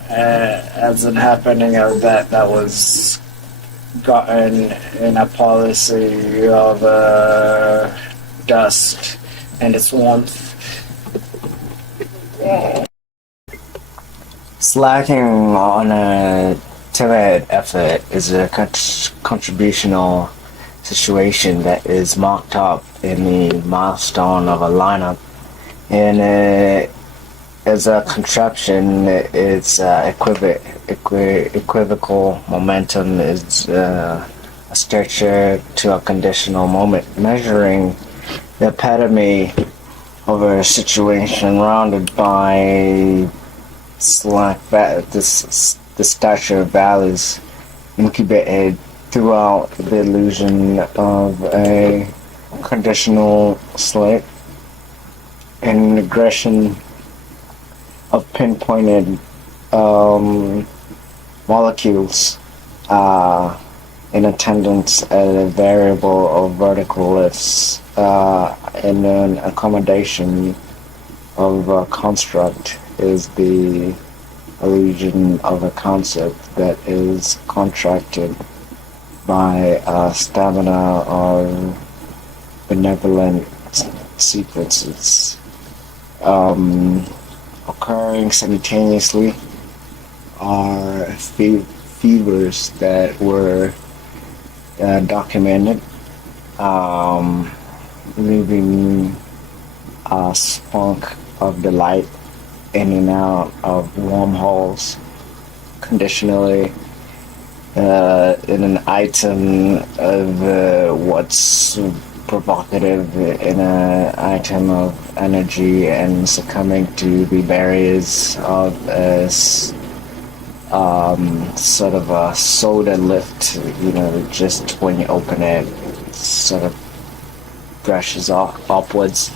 as an happening of that was gotten in a policy of dust and its warmth. Slacking on a timid effort is a contributional situation that is marked up in the milestone of a lineup, and as a contraption, its equivocal momentum is a stature to a conditional moment, measuring the epitome of a situation rounded by the stature of valleys incubated throughout the illusion of a conditional state and regression of pinpointed molecules in attendance at a variable of vertical lifts in an accommodation of a construct is the illusion of a concept that is contracted by stamina or benevolent sequences occurring simultaneously are fevers that were documented, leaving a spunk of delight in and out of wormholes, conditionally in an item of what's provocative in an item of energy and succumbing to the barriers of sort of a soda lift, just when you open it, sort of brushes off upwards.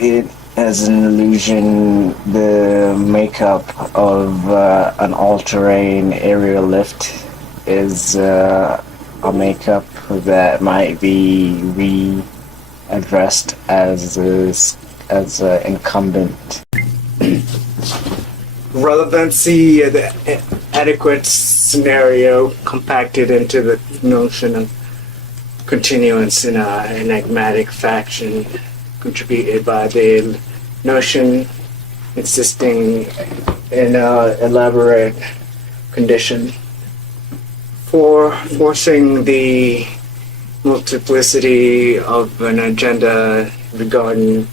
It as an illusion, the makeup of an all-terrain aerial lift is a makeup that might be readdressed as an incumbent. Relevancy, the adequate scenario compacted into the notion of continuance in an enigmatic faction, contributed by the notion insisting in an elaborate condition for forcing the multiplicity of an agenda regarding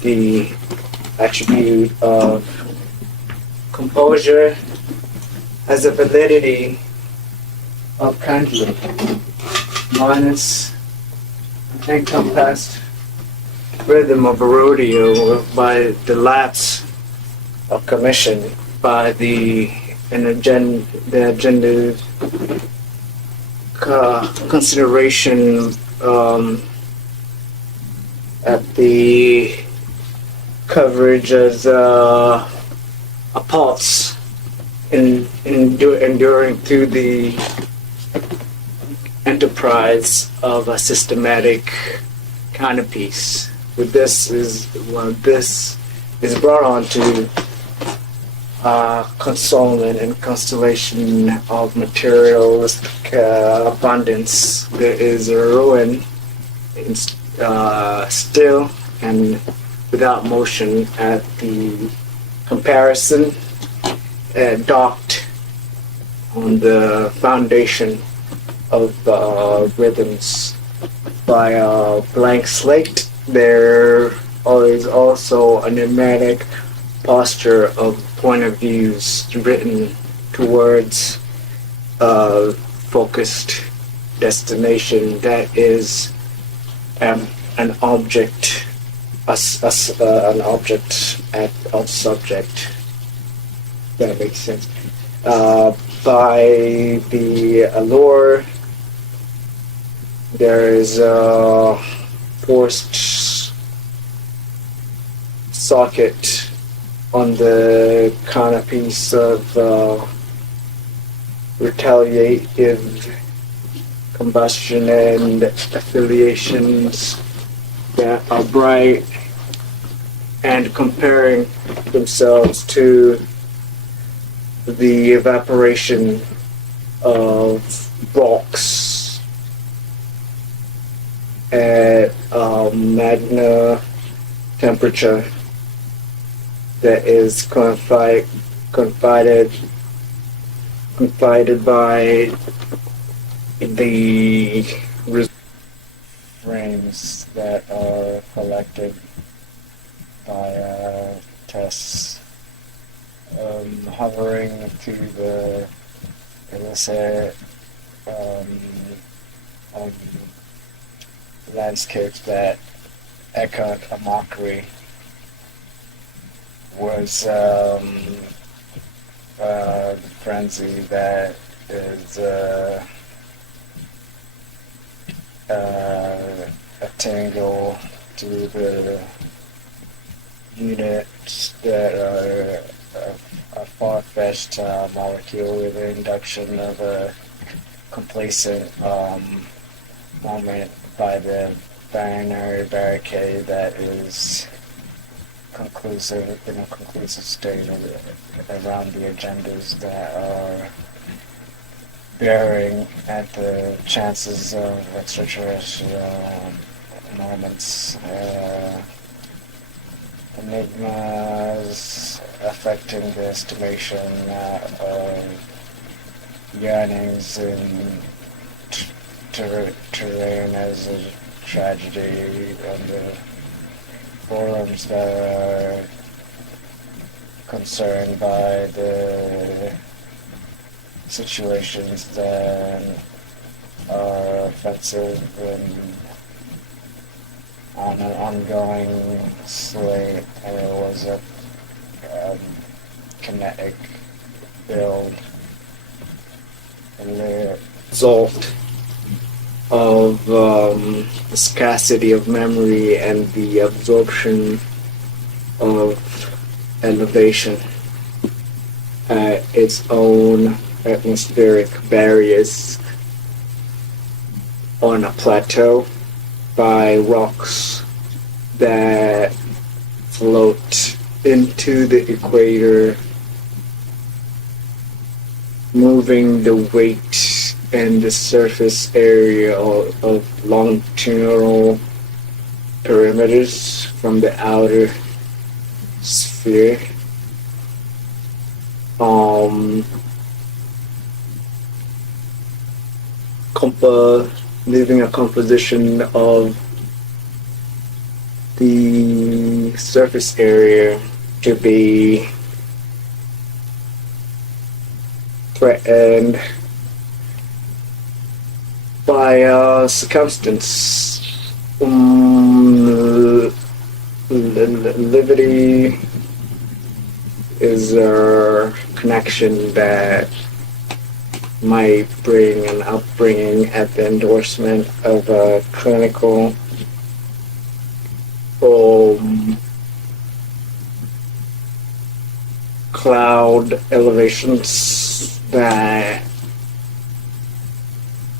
the attribute of composure as a validity of conflict minus encompassed rhythm of a rodeo by the lapse of commission by the agenda consideration at the coverage as a pulse enduring through the enterprise of a systematic canopies. With this is brought on to consolement and constellation of materialistic abundance. There is a ruin still and without motion at the comparison docked on the foundation of rhythms by a blank slate. There is also a pneumatic posture of point of views written towards a focused destination that is an object, an object of subject. That makes sense. By the allure, there is a forced socket on the canopies of retaliative combustion and affiliations that are bright and comparing themselves to the evaporation of rocks at magna temperature that is confided by the frames that are collected by tests, hovering through the illicit landscapes that echoed a mockery was the frenzy that is a tangle to the units that are a far-fetched molecule with the induction of a complacent moment by the binary barricade that is conclusive in a conclusive state around the agendas that are bearing at the chances of extraterrestrial moments, enigmas affecting the estimation of yearnings in terrain as a tragedy on the forums that are concerned by the situations that are offensive and on an ongoing slate. There was a kinetic build and the result of the scarcity of memory and the absorption of elevation at its own atmospheric barriers on a plateau by rocks that float into the equator, moving the weight and the surface area of longitudinal perimeters from the outer sphere. Leaving a composition of the surface area to be threatened by circumstance. Liberty is a connection that might bring an upbringing at the endorsement of a clinical cloud elevations that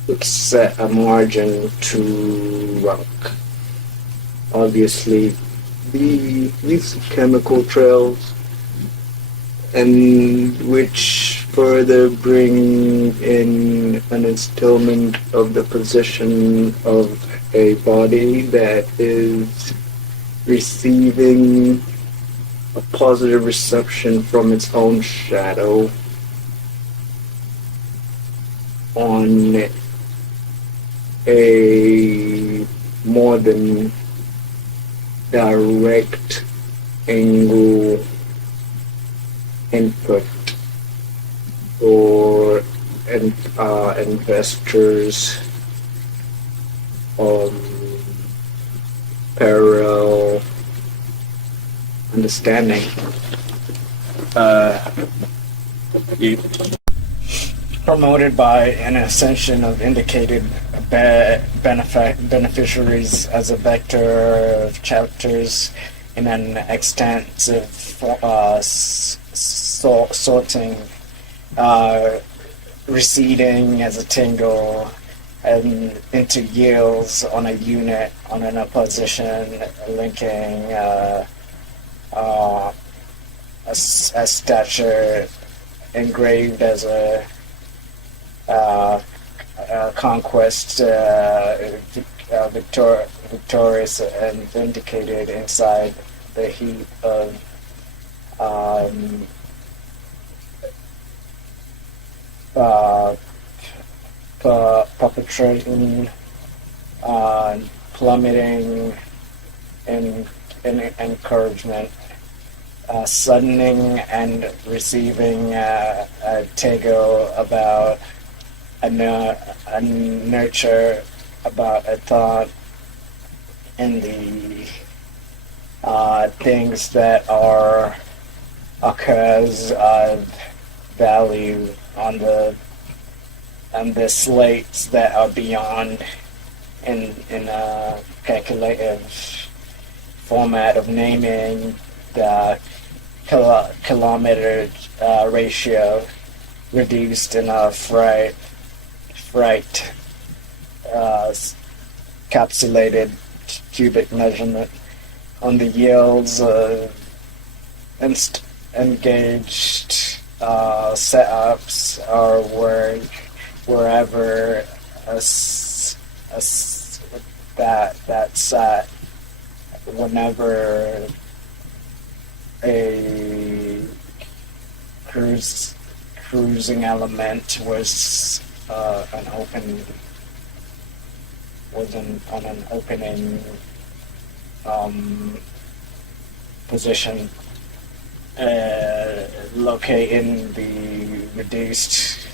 would set a margin to rock. Obviously, these chemical trails, and which further bring in an instillment of the position of a body that is receiving a positive reception from its own shadow on a more than direct angle input or investors parallel understanding. Promoted by an ascension of indicated beneficiaries as a vector of chapters in an extensive sorting, receding as a tingle and into yields on a unit on an opposition, linking a stature engraved as a conquest victorious and vindicated inside the heat of um, uh, perpetrating, plummeting in encouragement, suddening and receiving a tego about a nurture, about a thought, and the things that are occurs of value on the slates that are beyond in a calculative format of naming the kilometer ratio reduced in a fright capsulated cubic measurement on the yields engaged setups or wherever that set whenever a cruising element was on an opening position, locating the reduced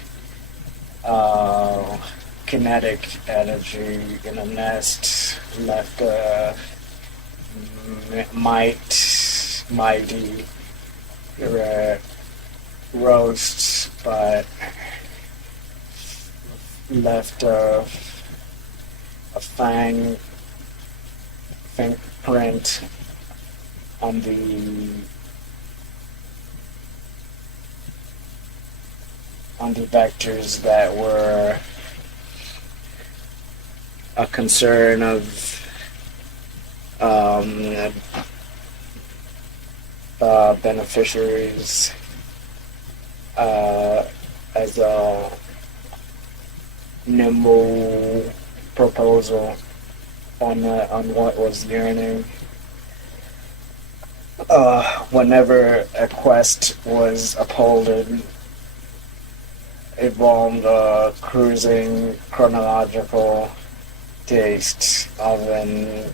kinetic energy in a nest left mighty roast, but left a fine print on the vectors that were a concern of beneficiaries as a nimble proposal on what was yearning. Whenever a quest was upholded, evolved a cruising chronological taste of an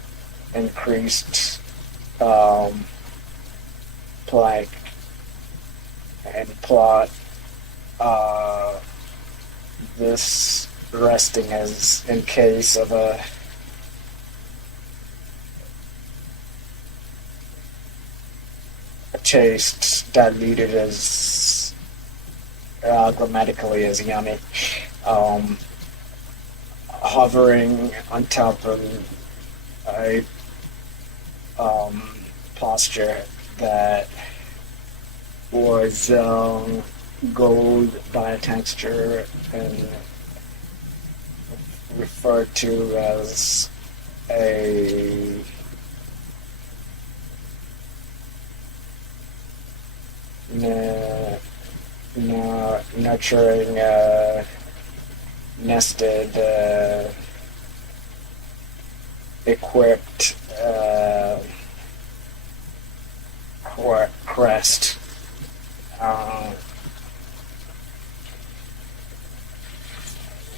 increased plank and plot. This resting as in case of a taste diluted as grammatically as yummy, hovering on top of a posture that was gold by texture and referred to as a nurturing nested equipped crest.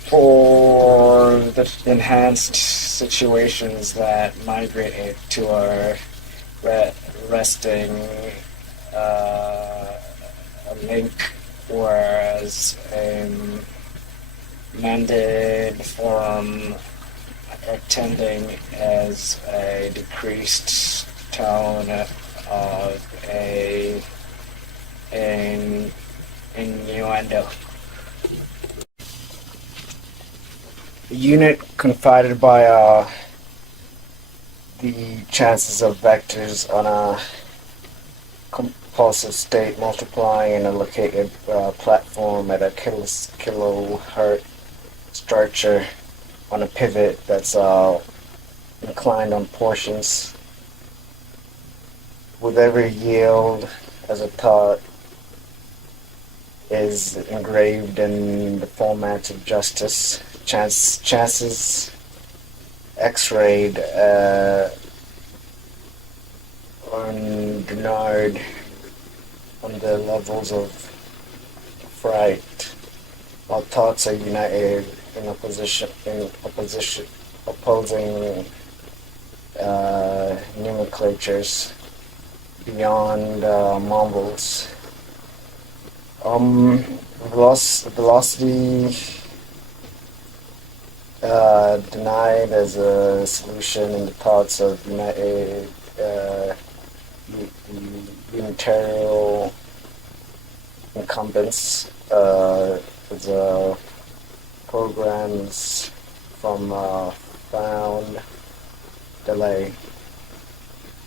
For the enhanced situations that migrate to our resting a link, whereas a mended form attending as a decreased tone of an innuendo. The unit confided by the chances of vectors on a compulsive state multiplying in a located platform at a kilohertz structure on a pivot that's inclined on portions. With every yield as a thought is engraved in the formats of justice, chances x-rayed on Bernard on the levels of fright. Our thoughts are united in opposing nomenclatures beyond mumbles. Velocity denied as a solution in the thoughts of United Unitarian incumbents. The programs from found delay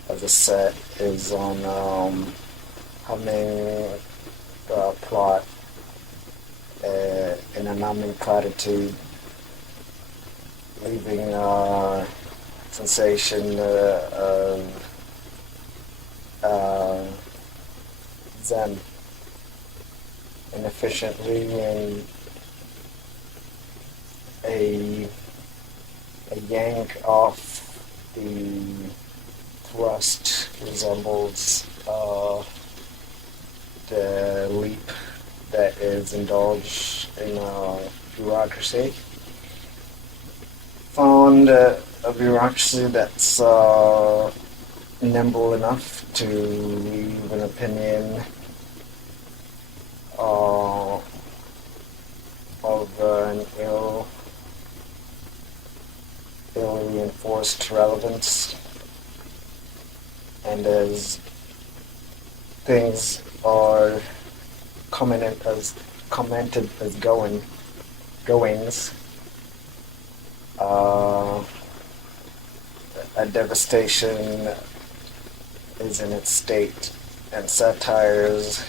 as a set is on humming plot in a numbing platitude, leaving sensation of Zen inefficiently, and a yank off the thrust resembles the leap that is indulged in bureaucracy. Found a bureaucracy that's nimble enough to leave an opinion of an illy enforced relevance, and as things are commented as goings, a devastation is in its state, and satires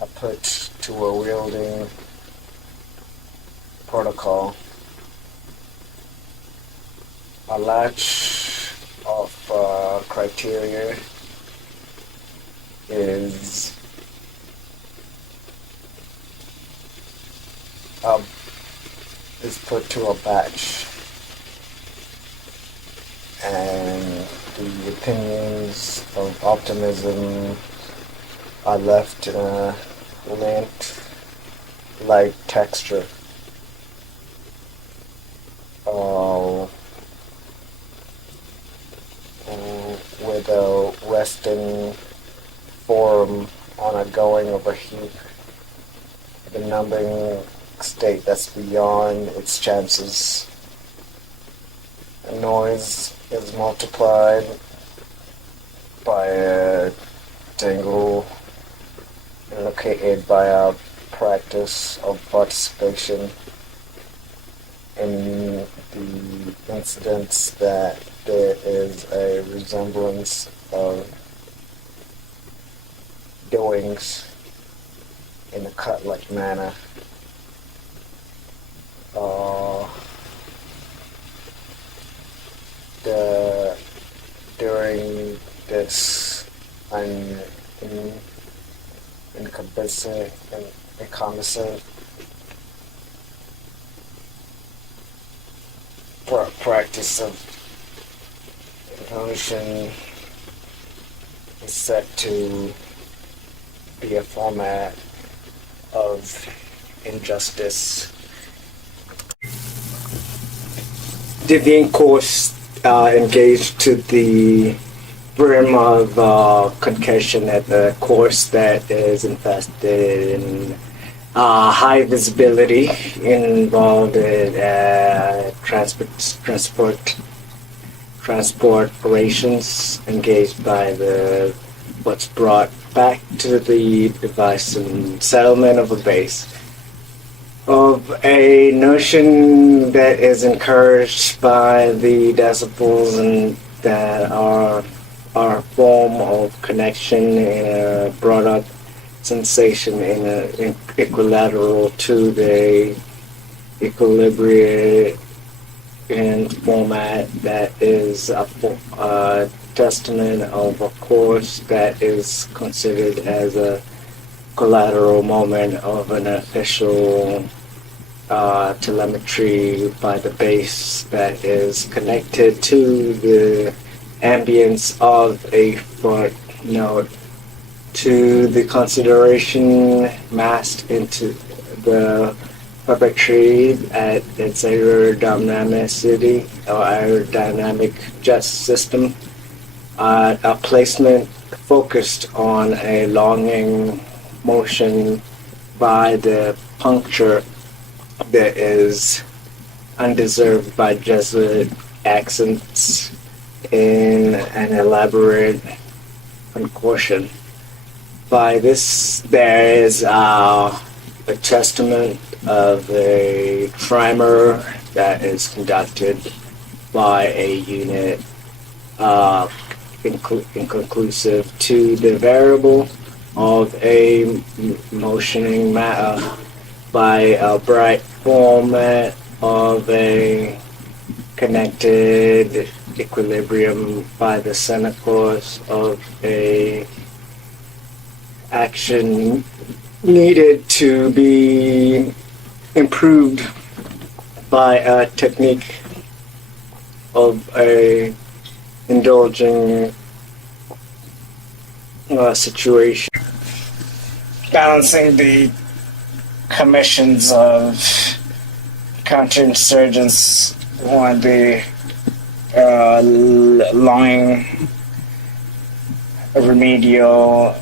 are put to a wielding protocol. A latch of criteria is put to a batch, and the opinions of optimism are left in a lint-like texture. With a resting form on a going of a heap, the numbing state that's beyond its chances. A noise is multiplied by a tangle located by a practice of participation in the incidents that there is a resemblance of doings in a cut-like manner. During this incandescent practice of evolution is set to be a format of injustice. Deviant course engaged to the brim of concussion at the course that is infested in high visibility, involved in transport operations, engaged by the what's brought back to the device and settlement of a base of a notion that is encouraged by the decibels and that are form of connection in a brought up sensation in an equilateral to the equilibrium in format that is a testament of a course that is considered as a collateral moment of an official telemetry by the base that is connected to the ambience of a footnote to the consideration massed into the puppetry at its aerodynamicity or aerodynamic jet system. A placement focused on a longing motion by the puncture that is undeserved by Jesuit accents in an elaborate concoction. By this, there is a testament of a primer that is conducted by a unit inconclusive to the variable of a motioning matter by a bright format of a connected equilibrium by the center course of a action needed to be improved by a technique of a indulging situation. Balancing the commissions of counterinsurgents on the lying remedial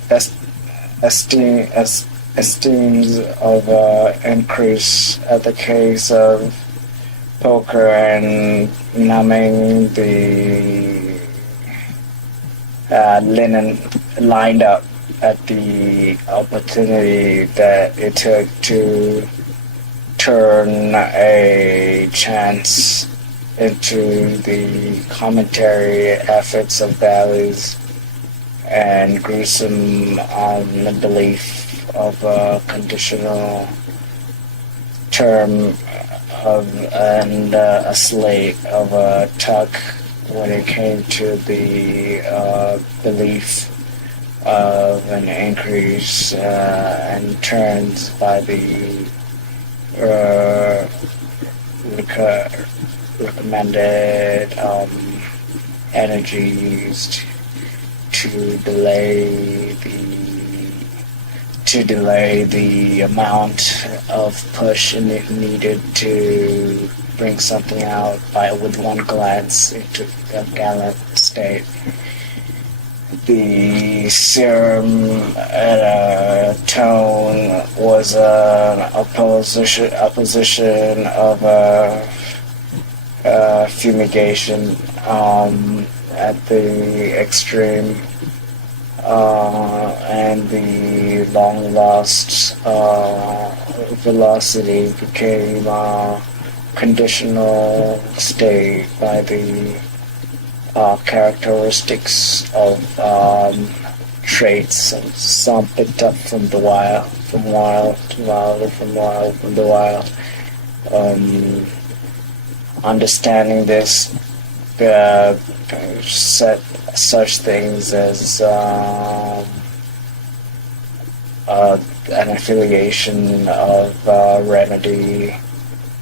esteems of increase at the case of poker and numbing the linen lined up at the opportunity that it took to turn a chance into the commentary efforts of values and gruesome on the belief of a conditional term of and a slate of a tuck when it came to the belief of an increase and turns by the recommended energy used to delay the amount of push needed to bring something out with one glance into a gallant state. The serum tone was an opposition of fumigation at the extreme, and the long lost velocity became a conditional state by the characteristics of traits, some picked up from the wild. Understanding this set such things as an affiliation of remedy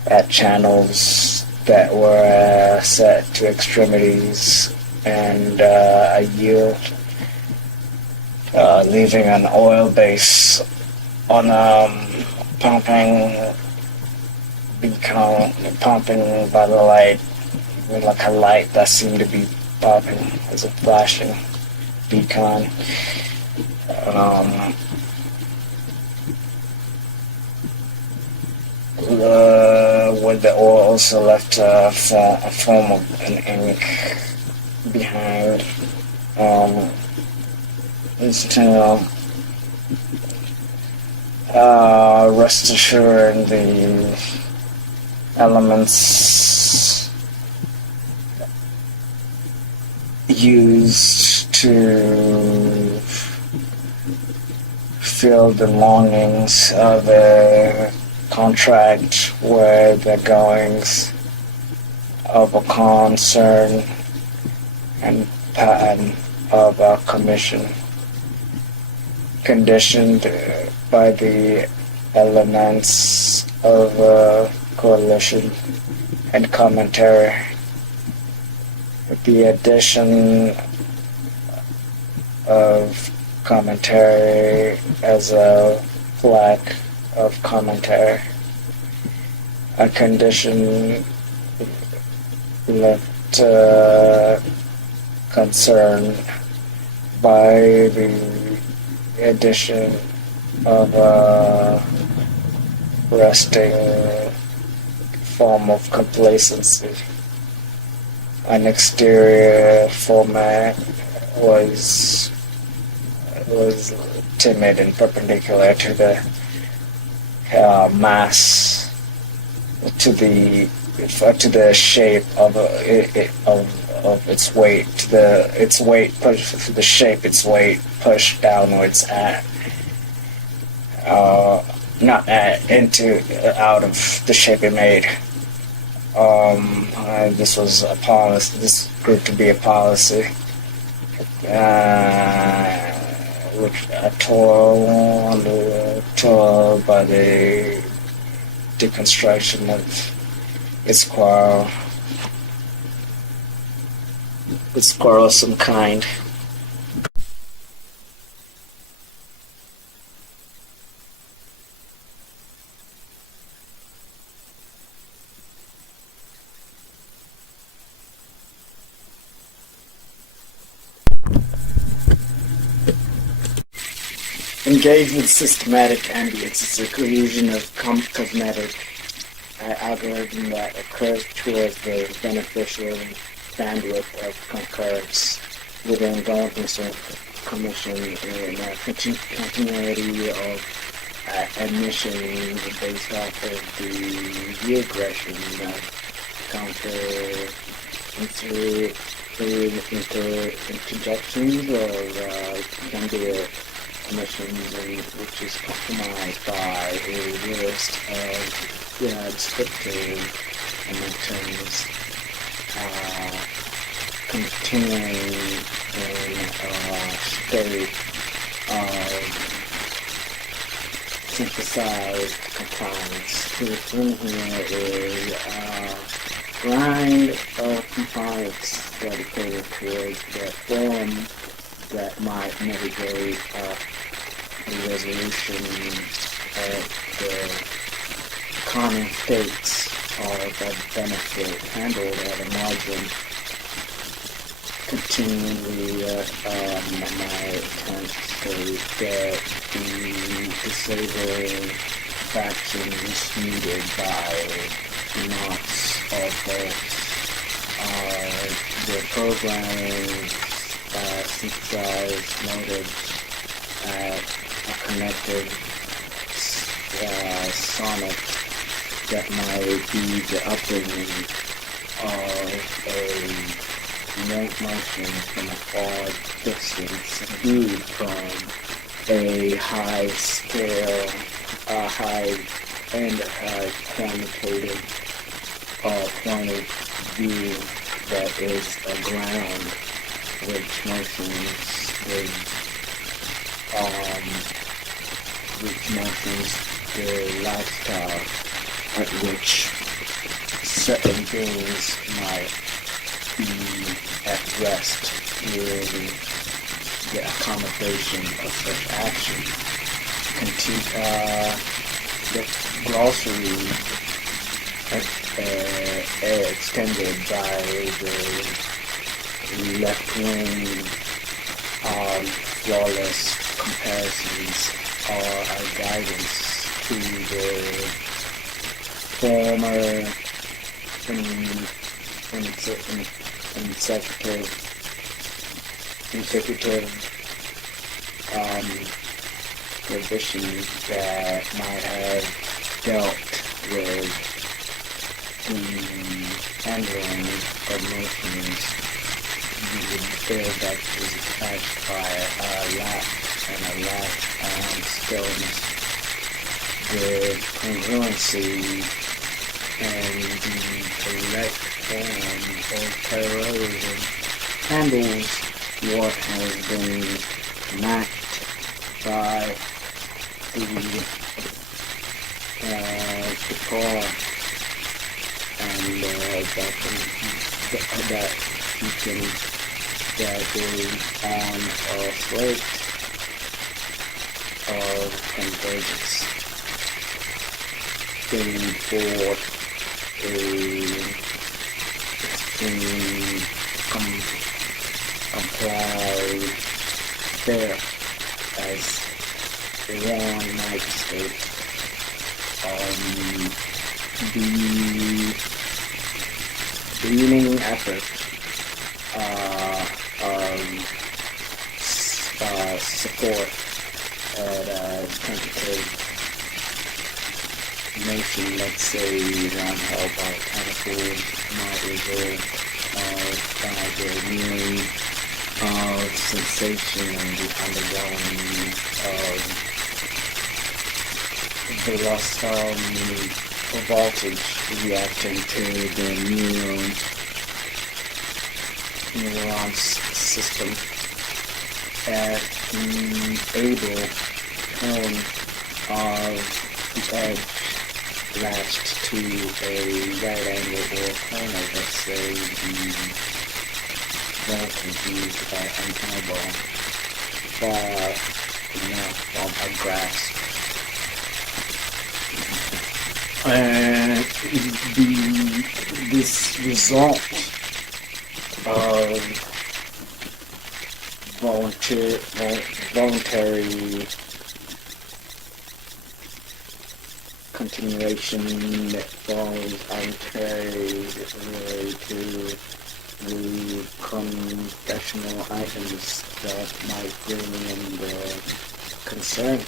at channels that were set to extremities and a yield, leaving an oil base on pumping by the light, like a light that seemed to be popping as a flashing beacon. With the oil also left a form of an ink behind. Rest assured, the elements used to feel the longings of a contract were the goings of a concern and pattern of a commission, conditioned by the elements of coalition and commentary. With the addition of commentary as a plaque of commentary, a condition left concern by the addition of a resting form of complacency. An exterior format was timid and perpendicular to the mass, to the shape of its weight, its weight pushed the shape, its weight pushed downwards not out of the shape it made. This was a policy. This proved to be a policy, which tore by the deconstruction of its quarrelsome kind. Engaged with systematic ambience is the collusion of cosmetic algorithm that occurs towards the beneficial bandwidth of concurrence within government commission in continuity of admission based off of the reaggression of interjections of candidate emissions, which is compromised by a list of descriptive emissions continuing in a state of synthesized compliance. The thing here is grind of compliance dedicated towards the form that might mitigate the resolution of the common states or the benefit handled at a margin. Continually, my attempt to state that the disabling factions needed by knots of bolts are the programming synthesized motives at a connected sonic that might be the upbringing of a remote motion from a far distance viewed from a high scale, high-end quantitative point of view that is a ground which motions the lifestyle at which certain beings might be at rest during the accommodation of such action. The glossary extended by the left-wing flawless comparisons are a guidance to the former consecutive revisions that might have dealt with the handling of motions. You would feel that is attached by a lack and stillness. The congruency and the correct form of terrorism handles what has been mapped by the the car, and that you can that goes on a flight of convergence, going for a extreme comply there as one might state. The remaining effort support tentative nation, let's say, around held by chemical might result by the nearing sensation and the undergoing voltage reacting to the neuron system at the able tone of the edge latched to a right angle or corner, let's say the voltage used by an eyeball, far enough from a grasp. And this result of voluntary continuation that follows arbitrary to the conventional items that might bring in the concern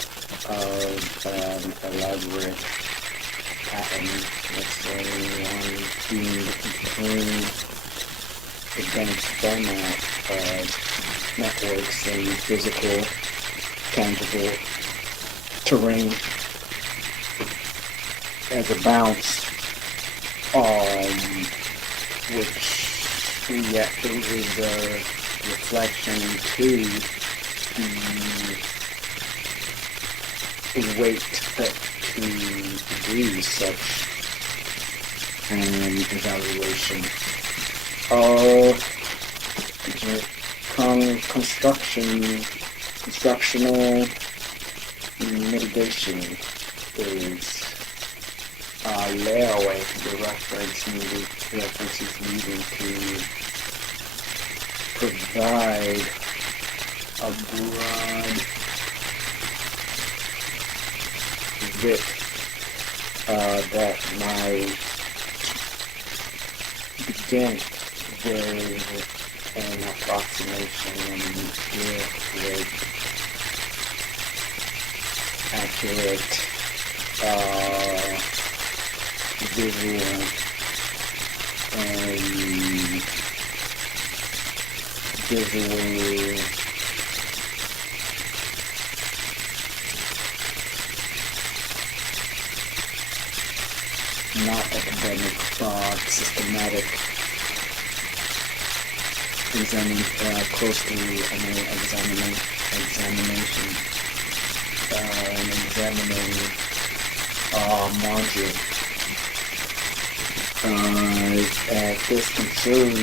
of an elaborate pattern, let's say one being comparing against format of networks and physical, tangible terrain as a bounce which is a reflection to the weight that to do such an evaluation. Constructional mitigation is layaway, the references needing to provide a broad width that might begin with an approximation and with accurate visual not academic thought, systematic close to examination and examining module. This concern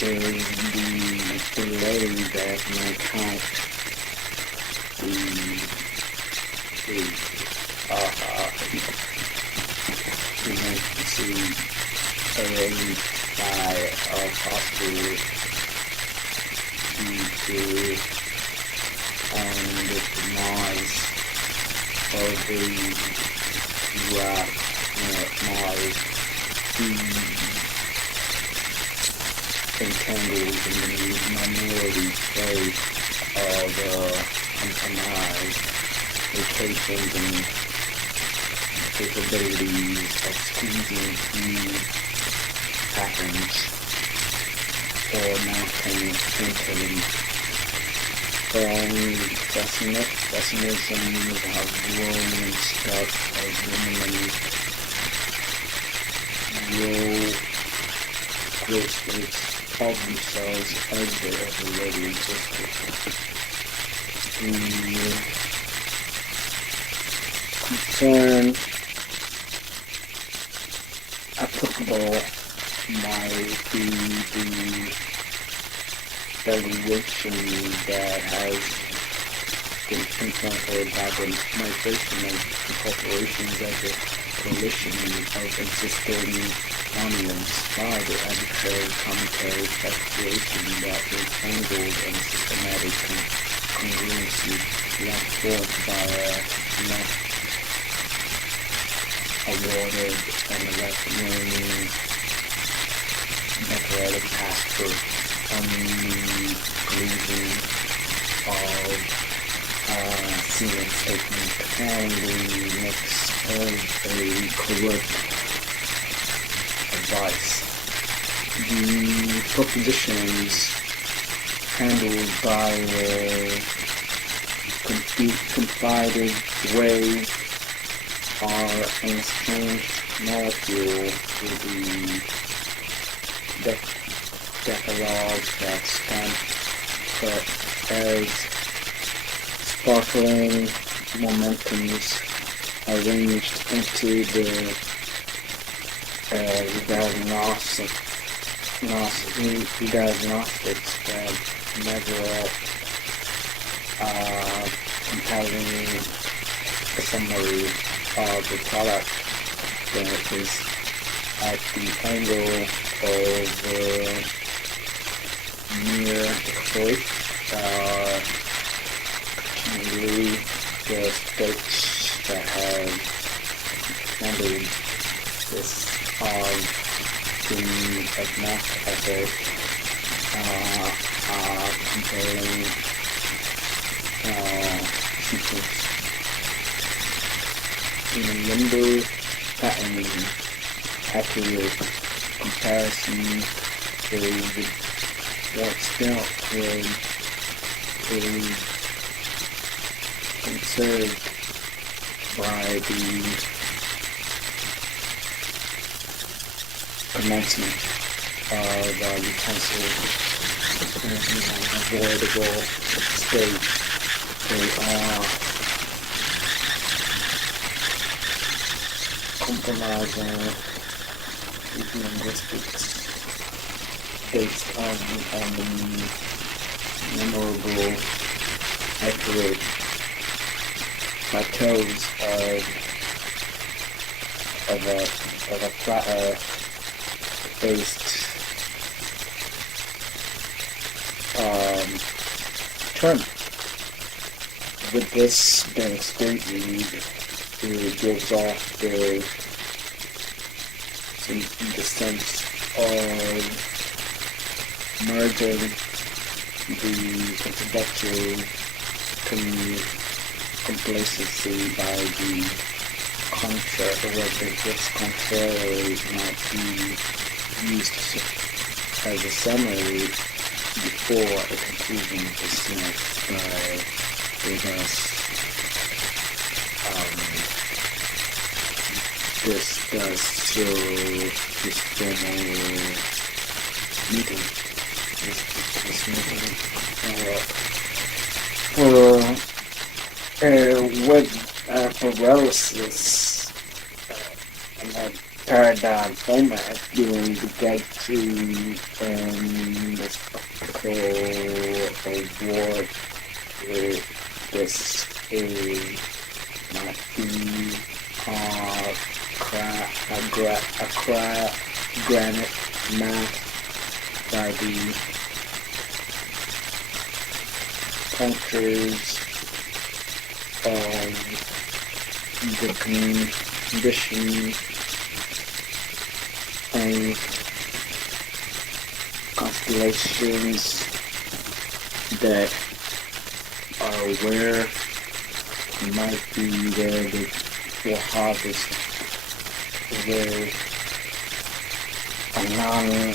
is the delay that may count by possibly due to the demise of the entangled in the minority state of compromised locations and capabilities of squeezing through patterns or mounting entering from destinations have grown and stuck as women will growth rates of themselves as they already existed. The concern example might be the valuation that has been implemented by the migration of the corporations as a coalition of existing monuments by the arbitrary commentary calculation that is angled and systematic congruency left forth by a not awarded and recommending methodologic task for conclusion of senior statement and the next of a correct advice. The propositions handled by a confided way are an exchange molecule to the decalogue that stand as sparkling momentums arranged into the diagnostics that measure compelling a summary of the product that is at the angle of near exploit. Continually, the states that have handled this are the agnostic effort comparing sequence in a number pattern accurate comparison with what's dealt with is conserved by the commencement of utensil in an avoidable state. They are compromising linguistics based on the memorable, accurate plateaus of a platter based term. With this being stated, it gives off the sense of merging the introductory complacency by the this contrary might be used as a summary before a conclusion is snapped with us. This does show this formal meeting. This meeting with paralysis and a paradigm format during the galaxy and the spectacle award. This is not be granite math by the punctures of the condition and constellations that are where might be where the harvest where a non-linear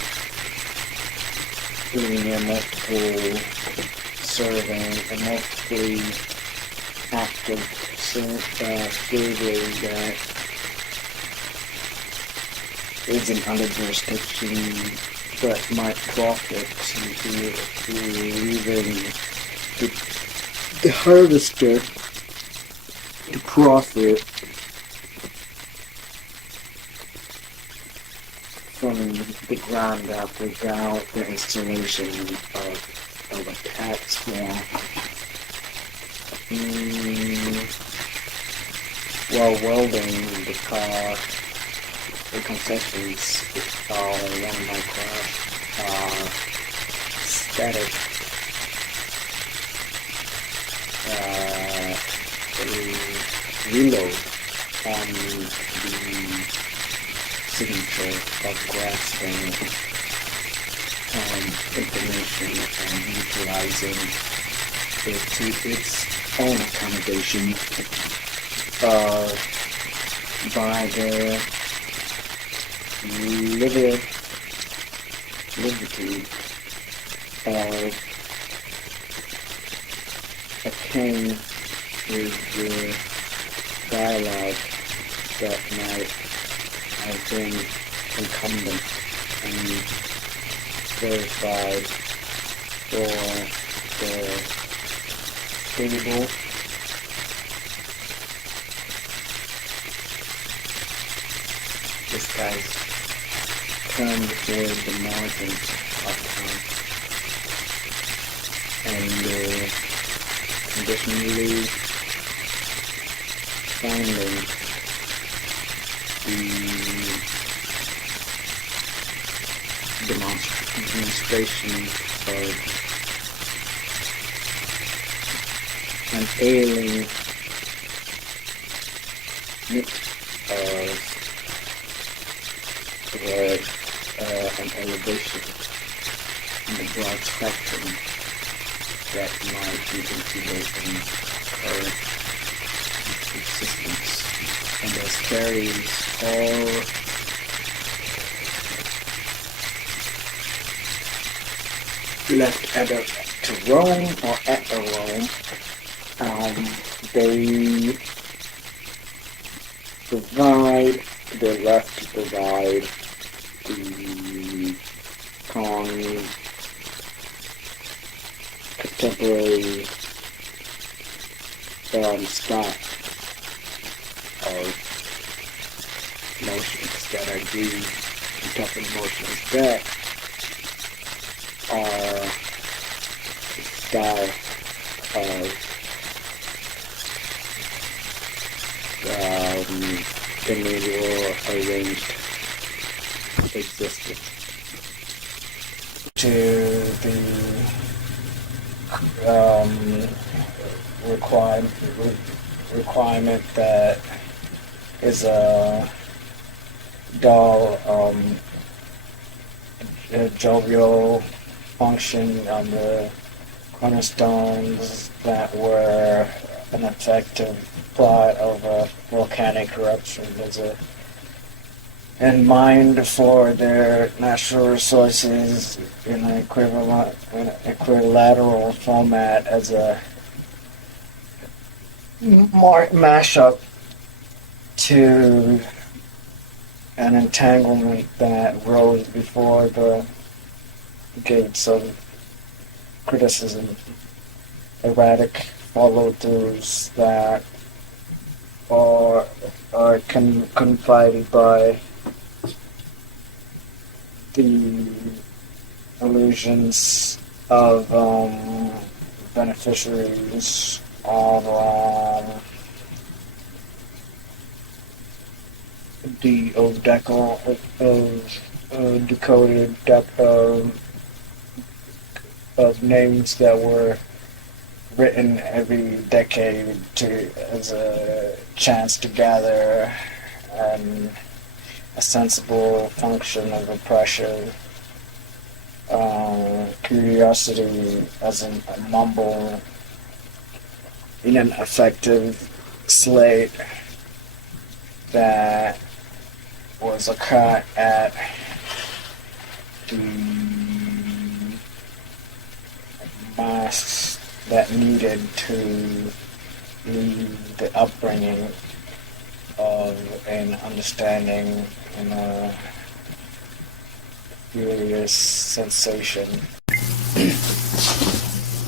multiple serving a multiply active theory that isn't under jurisdiction but might profit to even the harvester to profit from the ground up without the installation of a tax form. While welding the car, the concessions along my car are static. Reload on the signature of grasping information and utilizing it to its own accommodation by the liberty of a king with the dialogue that might have been incumbent and verified for the stable this guy's turned toward the margins of town and conditionally finding the demonstration of an ailing an elevation in the broad spectrum that might be considered in current existence, and as carries all left either to Rome or at Rome, they they're left to provide the contemporary stock of motions that are due, contemporary motions that are the style of the medieval arranged existence. To the requirement that is a dull, jovial function on the cornerstones that were an effective plot of a volcanic eruption. There's a in mind for their natural resources in an equilateral format as a mashup to an entanglement that rose before the gates of criticism, erratic follow-throughs that are confided by the illusions of beneficiaries of the decoded depth of names that were written every decade as a chance to gather a sensible function of oppression, curiosity as a mumble in an effective slate that was a cut at the masks that needed to leave the upbringing of an understanding and a furious sensation.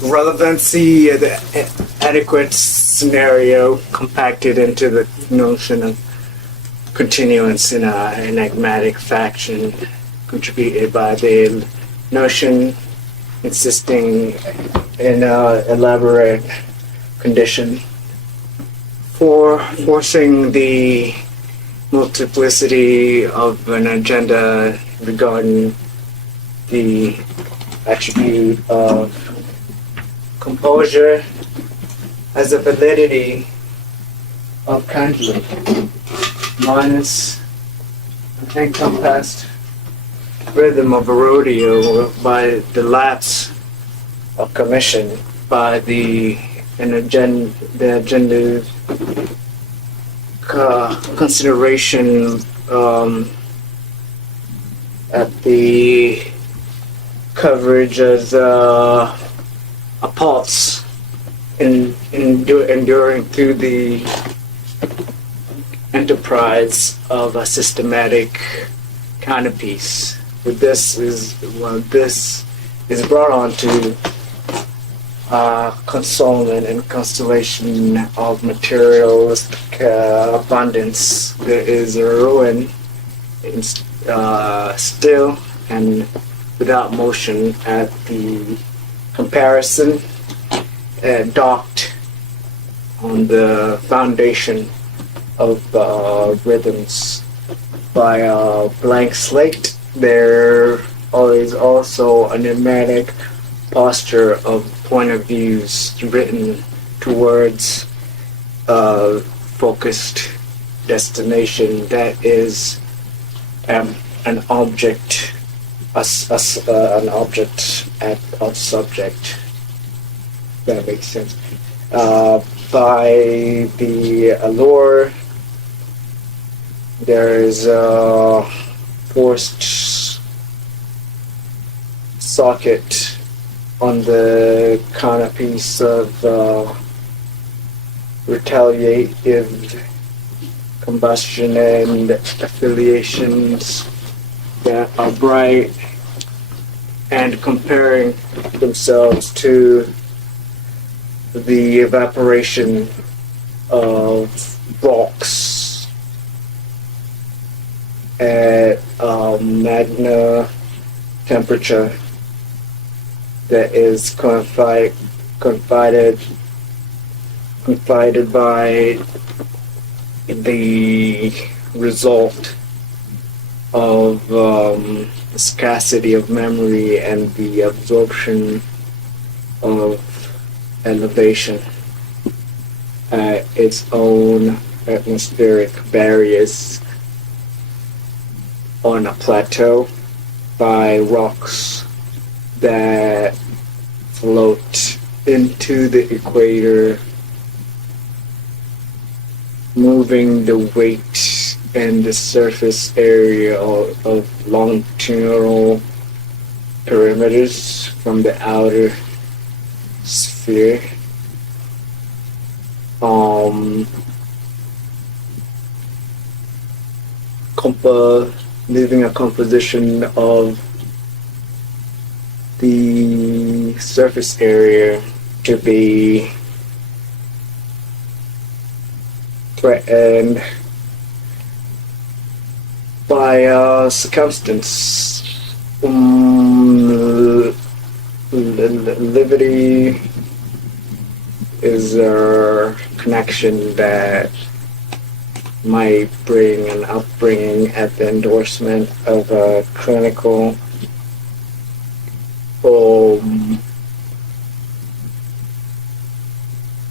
Relevancy, the adequate scenario compacted into the notion of continuance in an enigmatic faction contributed by the notion insisting in elaborate condition for forcing the multiplicity of an agenda regarding the attribute of composure as the validity of conflict minus encompassed rhythm of a rodeo by the lapse of commission by the agenda consideration at the coverage as a pulse enduring through the enterprise of a systematic counterpiece. With this is brought on to consolement and constellation of materialistic abundance. There is a ruin still and without motion at the comparison docked on the foundation of rhythms by a blank slate. There is also a pneumatic posture of point of views written towards a focused destination that is an object, an object of subject. That makes sense. By the allure, there is a forced socket on the counterpiece of retaliative combustion and affiliations that are bright and comparing themselves to the evaporation of rocks at magna temperature that is confided by the result of the scarcity of memory and the absorption of elevation at its own atmospheric barriers on a plateau by rocks that float into the equator, moving the weight and the surface area of longitudinal perimeters from the outer sphere. Leaving a composition of the surface area to be threatened by circumstance. Liberty is a connection that might bring an upbringing at the endorsement of a clinical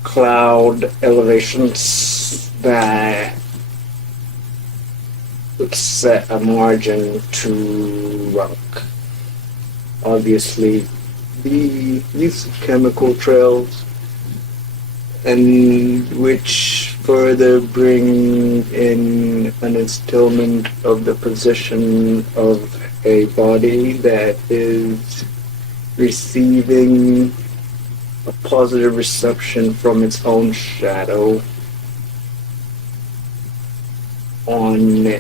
cloud elevations that would set a margin to rock. Obviously, these chemical trails, and which further bring in an instillment of the position of a body that is receiving a positive reception from its own shadow on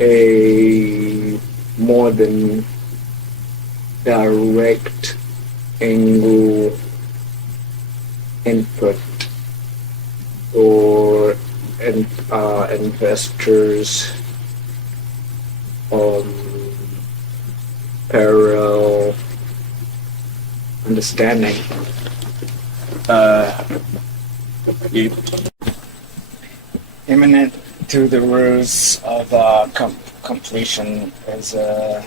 a more than direct angle input or investors parallel understanding. You imminent to the rules of completion is a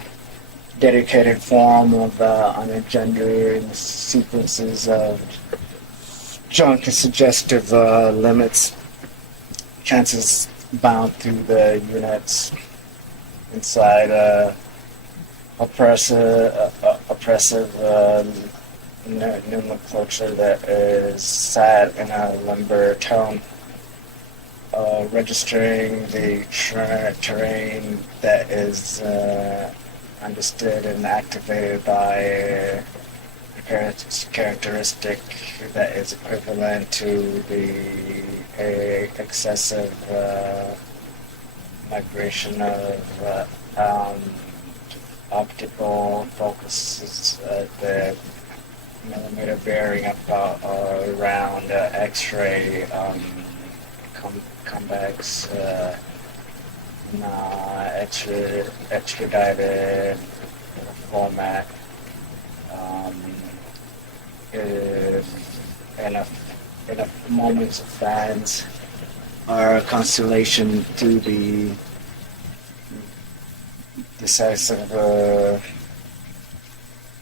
dedicated form of unengendered sequences of junk and suggestive limits, chances bound through the units inside oppressive nomenclature that is sad in a limber tone, registering the terrain that is understood and activated by a characteristic that is equivalent to a excessive migration of optical focuses at the millimeter bearing about around X-ray convex extradited format. Enough moments of fans are a constellation to the decisive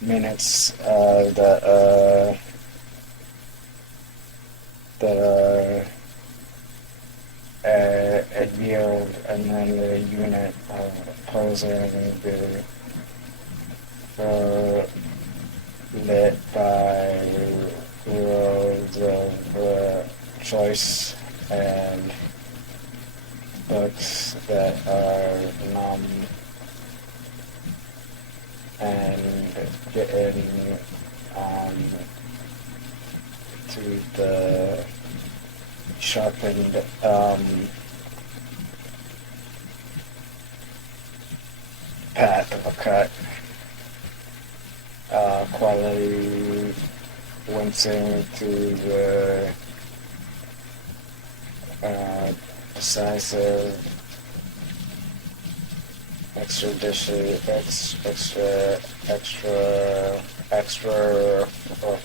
minutes that at yield, and then the unit opposing the lit by roads of choice and books that are numb and getting to the sharpened path of a cut, quality wincing to the decisive extra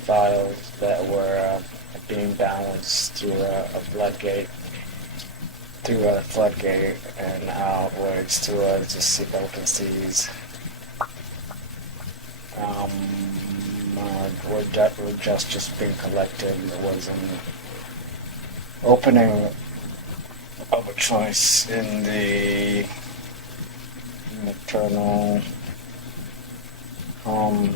files that were being balanced through a floodgate and outwards towards the open seas. Were just being collected. There was an opening of a choice in the maternal home.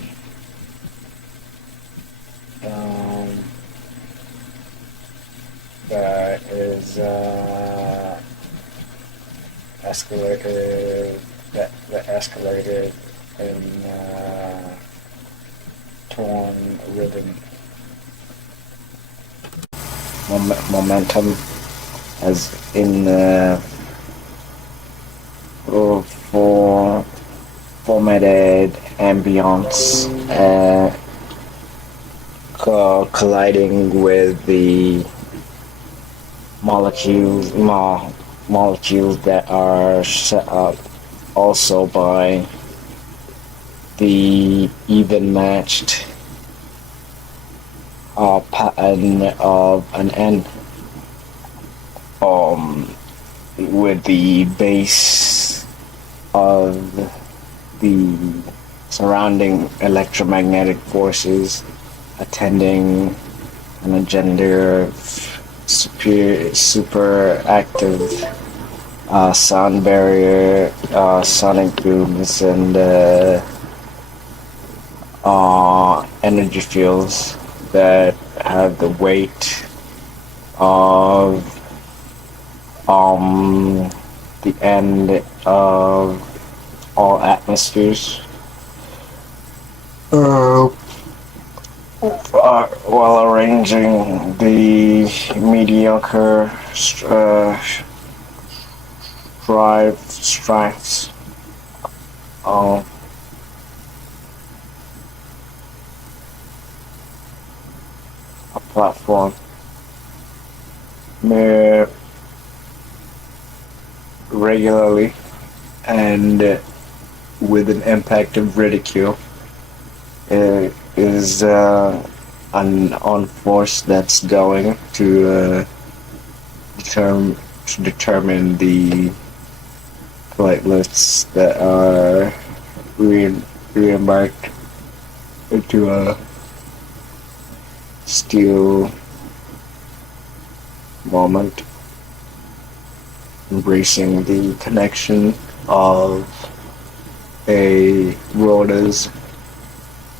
That is escalated. That escalated in torn rhythm. Momentum, as in for formatted ambience, colliding with the molecules that are set up also by the even matched pattern of an N, with the base of the surrounding electromagnetic forces attending an agenda of super active sound barrier, sonic booms, and energy fields that have the weight of the end of all atmospheres, while arranging the mediocre stripes of a platform regularly and with an impact of ridicule. It is an on force that's going to determine the platelets that are re-embarked into a steel moment, embracing the connection of a rotors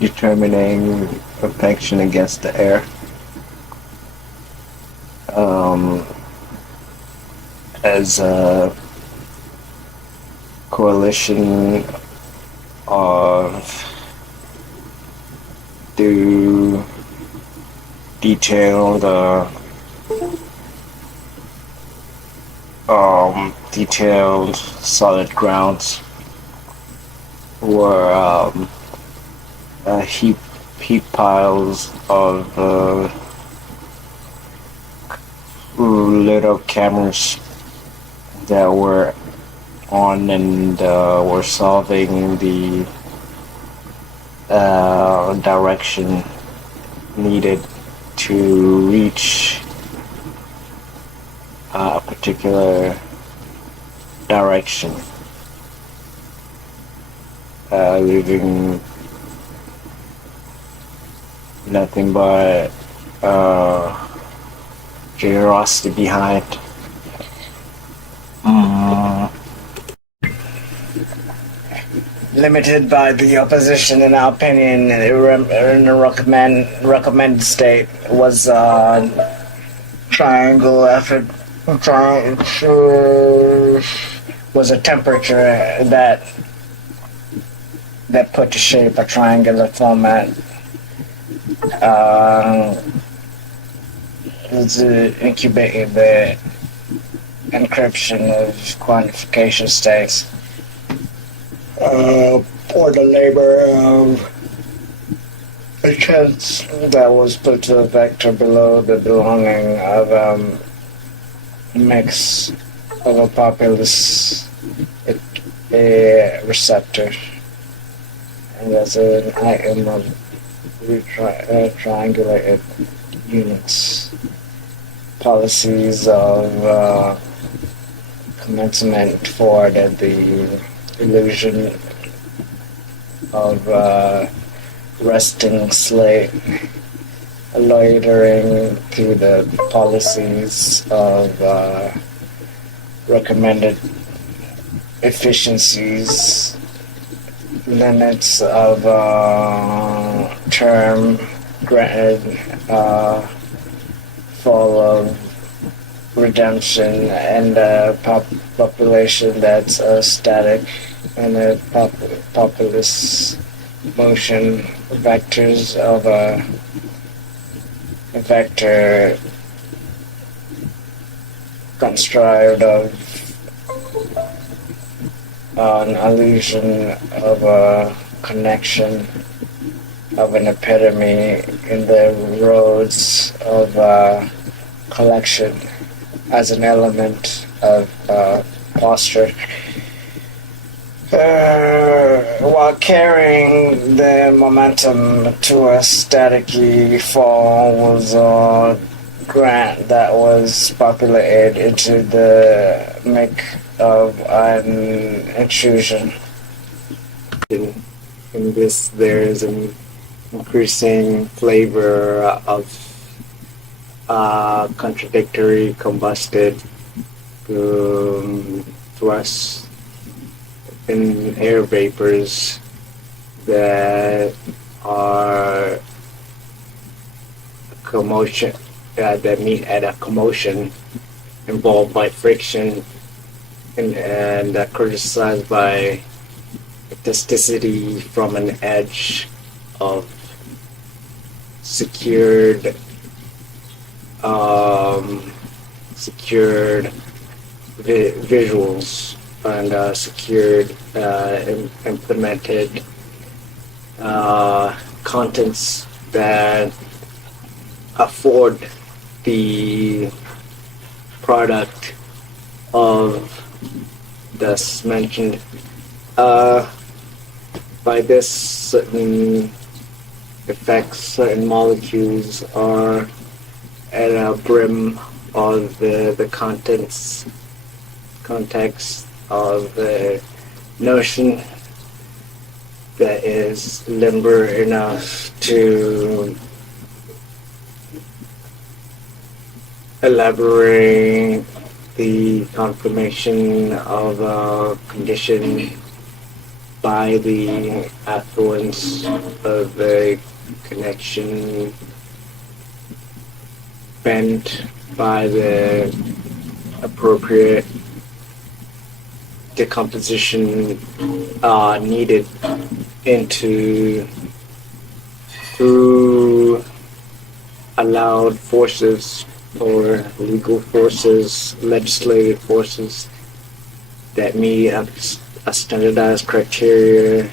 determining protection against the air. As a coalition of do detailed detailed solid grounds were heap piles of little cameras that were on and were solving the direction needed to reach a particular direction, leaving nothing but curiosity behind. Limited by the opposition, in our opinion, in the recommended state was triangle effort. Was a temperature that put to shape a triangular format. It's incubating the encryption of quantification states. For the labor of a chance that was put to a vector below the belonging of mix of a populous a receptor, and as an item of triangulated units. Policies of commencement forwarded the illusion of resting slate, loitering through the policies of recommended efficiencies, limits of term granted, fall of redemption, and a population that's static, and a populist motion vectors of a vector construct of an illusion of a connection of an epitome in the roads of collection as an element of posture. While carrying the momentum to a staticky fall was a grant that was populated into the make of an intrusion. In this, there's an increasing flavor of contradictory combusted thrust in air vapors that are commotion, that meet at a commotion involved by friction and criticized by elasticity from an edge of secured visuals and secured implemented contents that afford the product of thus mentioned by this, certain effects, certain molecules are at a brim of the context of the notion that is limber enough to elaborate the confirmation of a condition by the affluence of a connection bent by the appropriate decomposition needed into through allowed forces or legal forces, legislative forces that meet a standardized criteria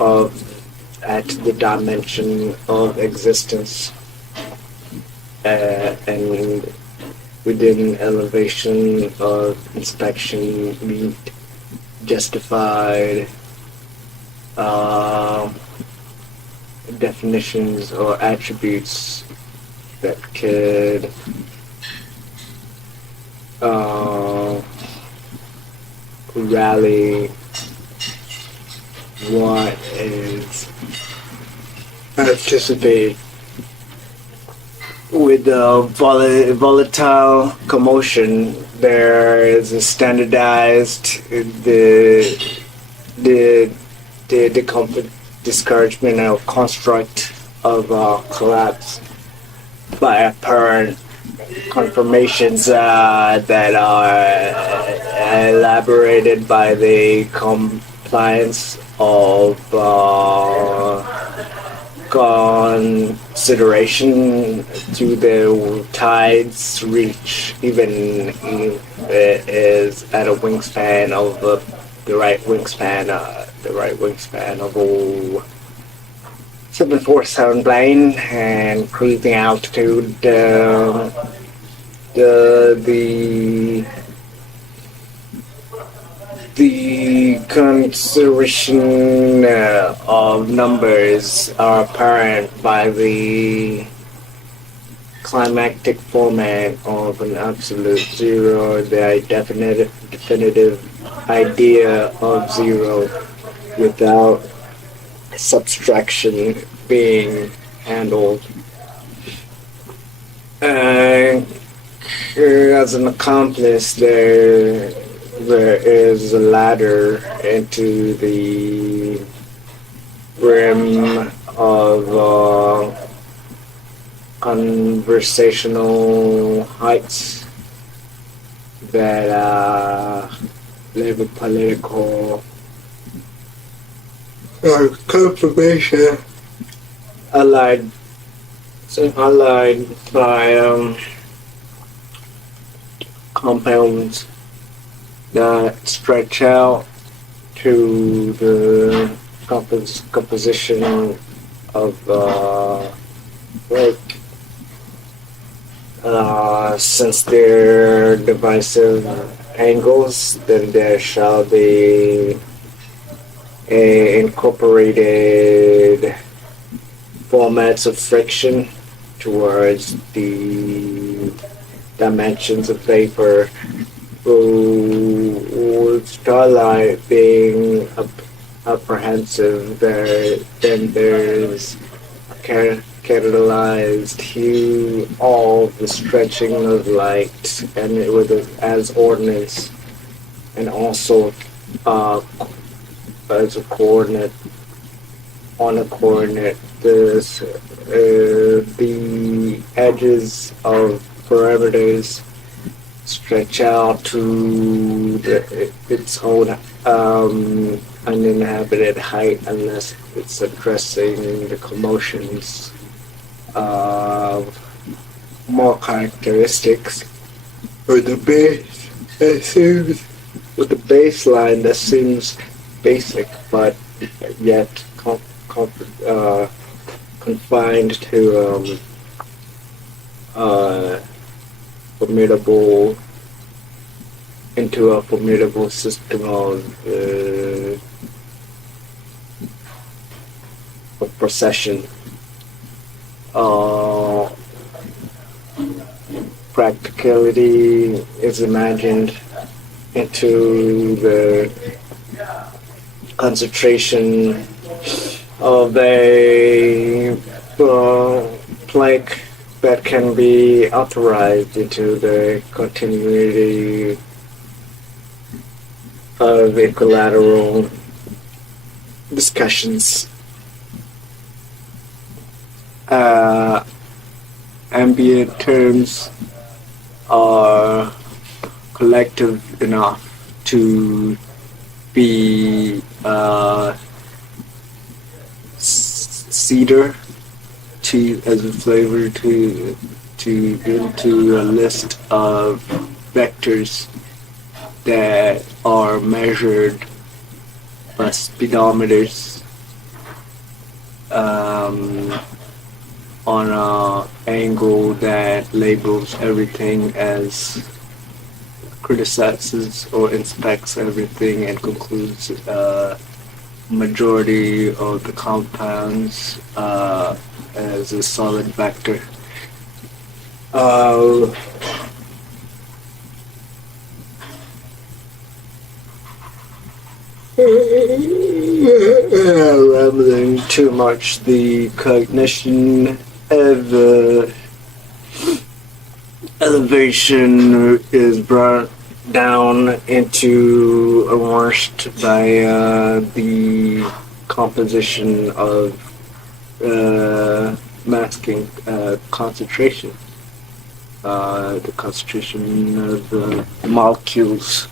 of at the dimension of existence and within elevation of inspection meet justified definitions or attributes that could rally what is anticipated with volatile commotion. There is a standardized discouragement or construct of collapse by apparent confirmations that are elaborated by the compliance of consideration to the tides reach, even if it is at a wingspan of the right wingspan of all 747 plane and cruising altitude. The consideration of numbers are apparent by the climactic format of an absolute zero, the definitive idea of zero without subtraction being handled. As an accomplice, there is a ladder into the brim of conversational heights that live a political confirmation allied by compounds that stretch out to the composition of like since they're divisive angles, then there shall be incorporated formats of friction towards the dimensions of vapor, with starlight being apprehensive. Then there's a catalyzed hue of the stretching of light, and as ordinance, and also as a coordinate on a coordinate. The edges of parameters stretch out to its own uninhabited height unless it's addressing the commotions of more characteristics. Or the base, it seems, with the baseline that seems basic, but yet confined to formidable system of procession. Uh, Practicality is imagined into the concentration of a plague that can be authorized into the continuity of equilateral discussions. Ambient terms are collective enough to be cedar to as a flavor to into a list of vectors that are measured by speedometers on a angle that labels everything as criticizes or inspects everything and concludes majority of the compounds as a solid vector. Rambling too much, the cognition of elevation is brought down into a worst by the composition of masking concentration. The concentration of the molecules.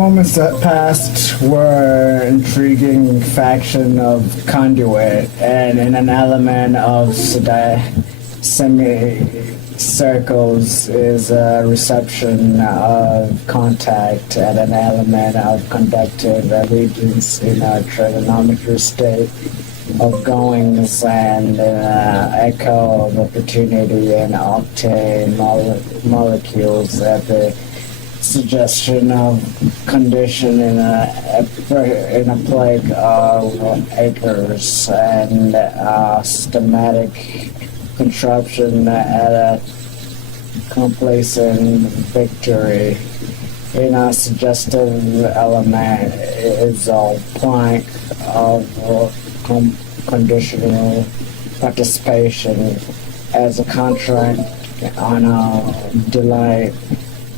Moments that passed were intriguing faction of conduit and in an element of semicircles is a reception of contact and an element of conductive allegiance in a trigonometry state of goings and echo of opportunity and octane molecules at the suggestion of condition in a plague of acres and systematic contraption at a complacent victory in a suggestive element is a plank of conditional participation as a contract on a delight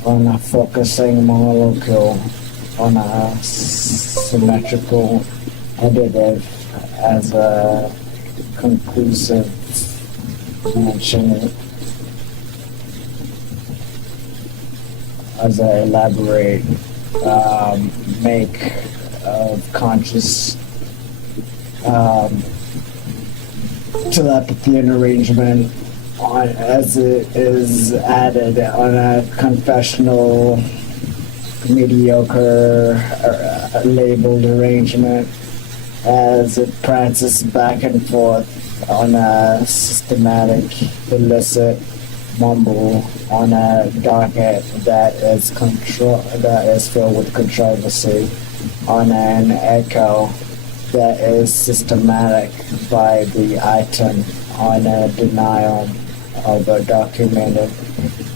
on a focusing molecule on a symmetrical additive as a conclusive mention as a elaborate make of conscious telepathy arrangement on, as it is added on a confessional mediocre labeled arrangement as it prances back and forth on a systematic illicit mumble on a docket that is filled with controversy on an echo that is systematic by the item on a denial of a documented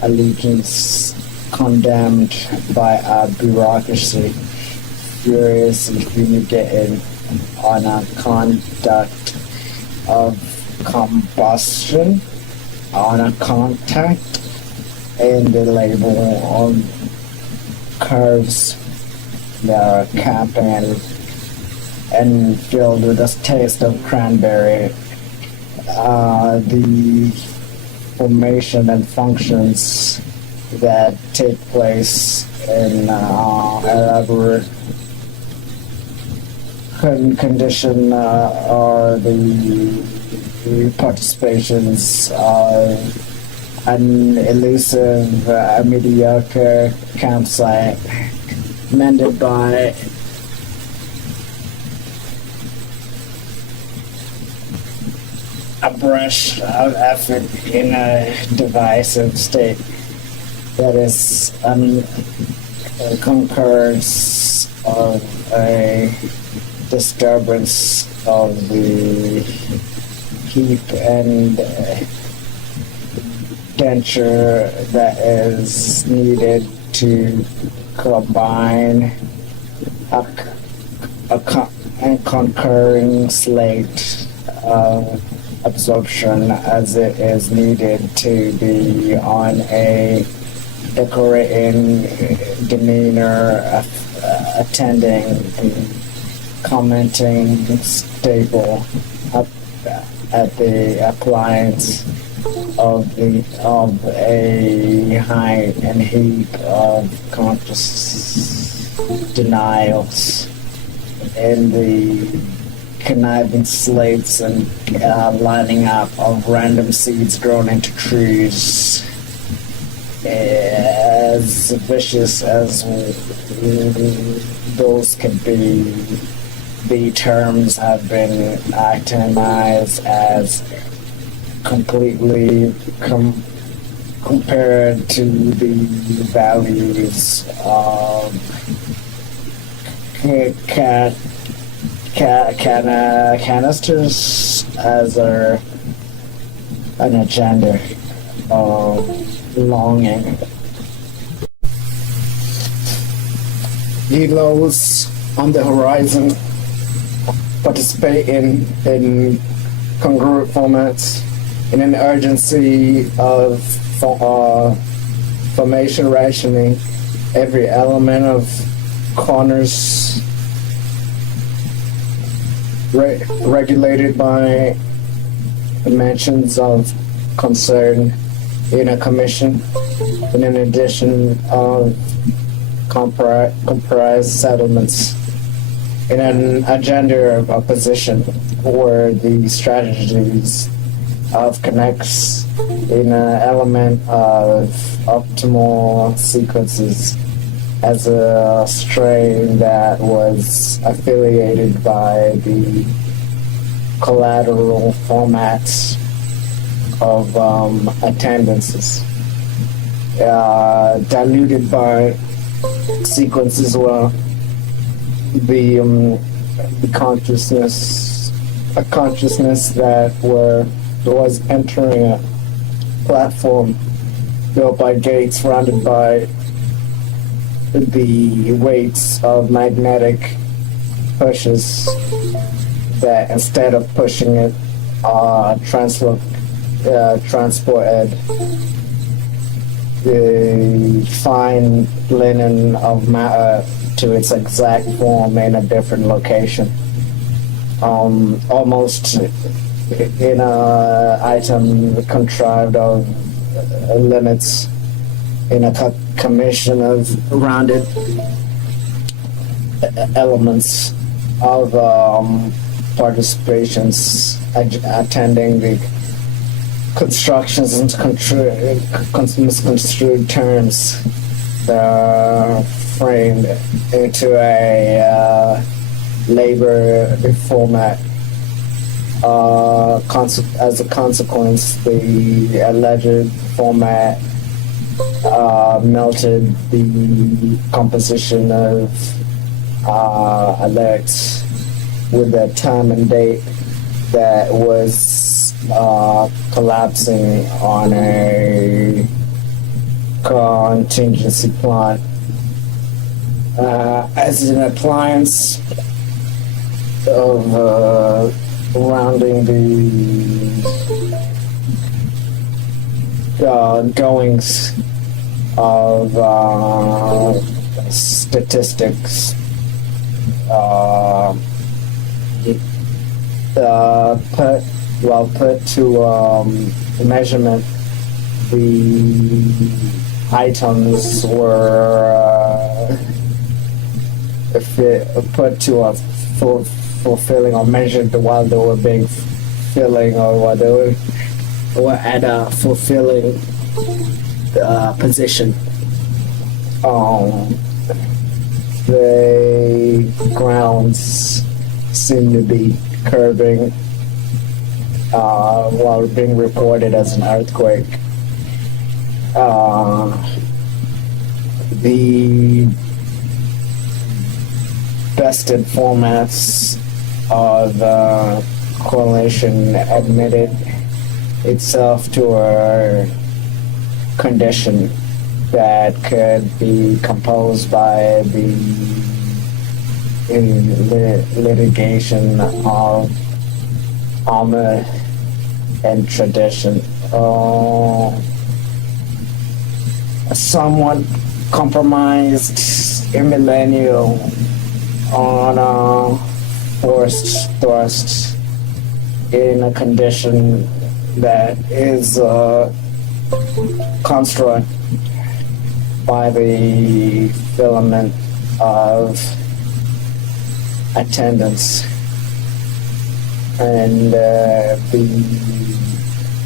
allegiance condemned by a bureaucracy furiously fumigated on a conduct of combustion on a contact and the label on curves that are capping and filled with a taste of cranberry. The formation and functions that take place in elaborate condition are the participations of an elusive, mediocre campsite mended by a brush of effort in a divisive state that is concurrence of a disturbance of the heap and denture that is needed to combine a concurring slate of absorption as it is needed to be on a decorating demeanor, attending and commenting stable up at the appliance of a height and heap of conscious denials in the conniving slates and lining up of random seeds grown into trees as vicious as those could be. The terms have been itemized as completely compared to the values of canisters as an agenda of longing. Delos on the horizon participate in congruent formats in an urgency of formation rationing every element of corners regulated by dimensions of concern in a commission in an edition of comprise settlements in an agenda of opposition, where the strategies of connects in an element of optimal sequences as a strain that was affiliated by the collateral formats of attendances, diluted by sequences where the consciousness, a consciousness that was entering a platform built by gates surrounded by the weights of magnetic pushes that instead of pushing it transported the fine linen of matter to its exact form in a different location, almost in a item contrived of limits in a commission of rounded elements of participations attending the constructions and misconstrued terms that are framed into a labor format. As a consequence, the alleged format melted the composition of alerts with a time and date that was collapsing on a contingency plot as an appliance of rounding the goings of statistics put to measurement. The items were put to a fulfilling or measured while they were being filling, or while they were at a fulfilling position. The grounds seem to be curving while being reported as an earthquake. The bested formats of the coalition admitted itself to a condition that could be composed by the litigation of honor and tradition. Somewhat compromised in millennial on forced thrust in a condition that is construct by the filament of attendance and the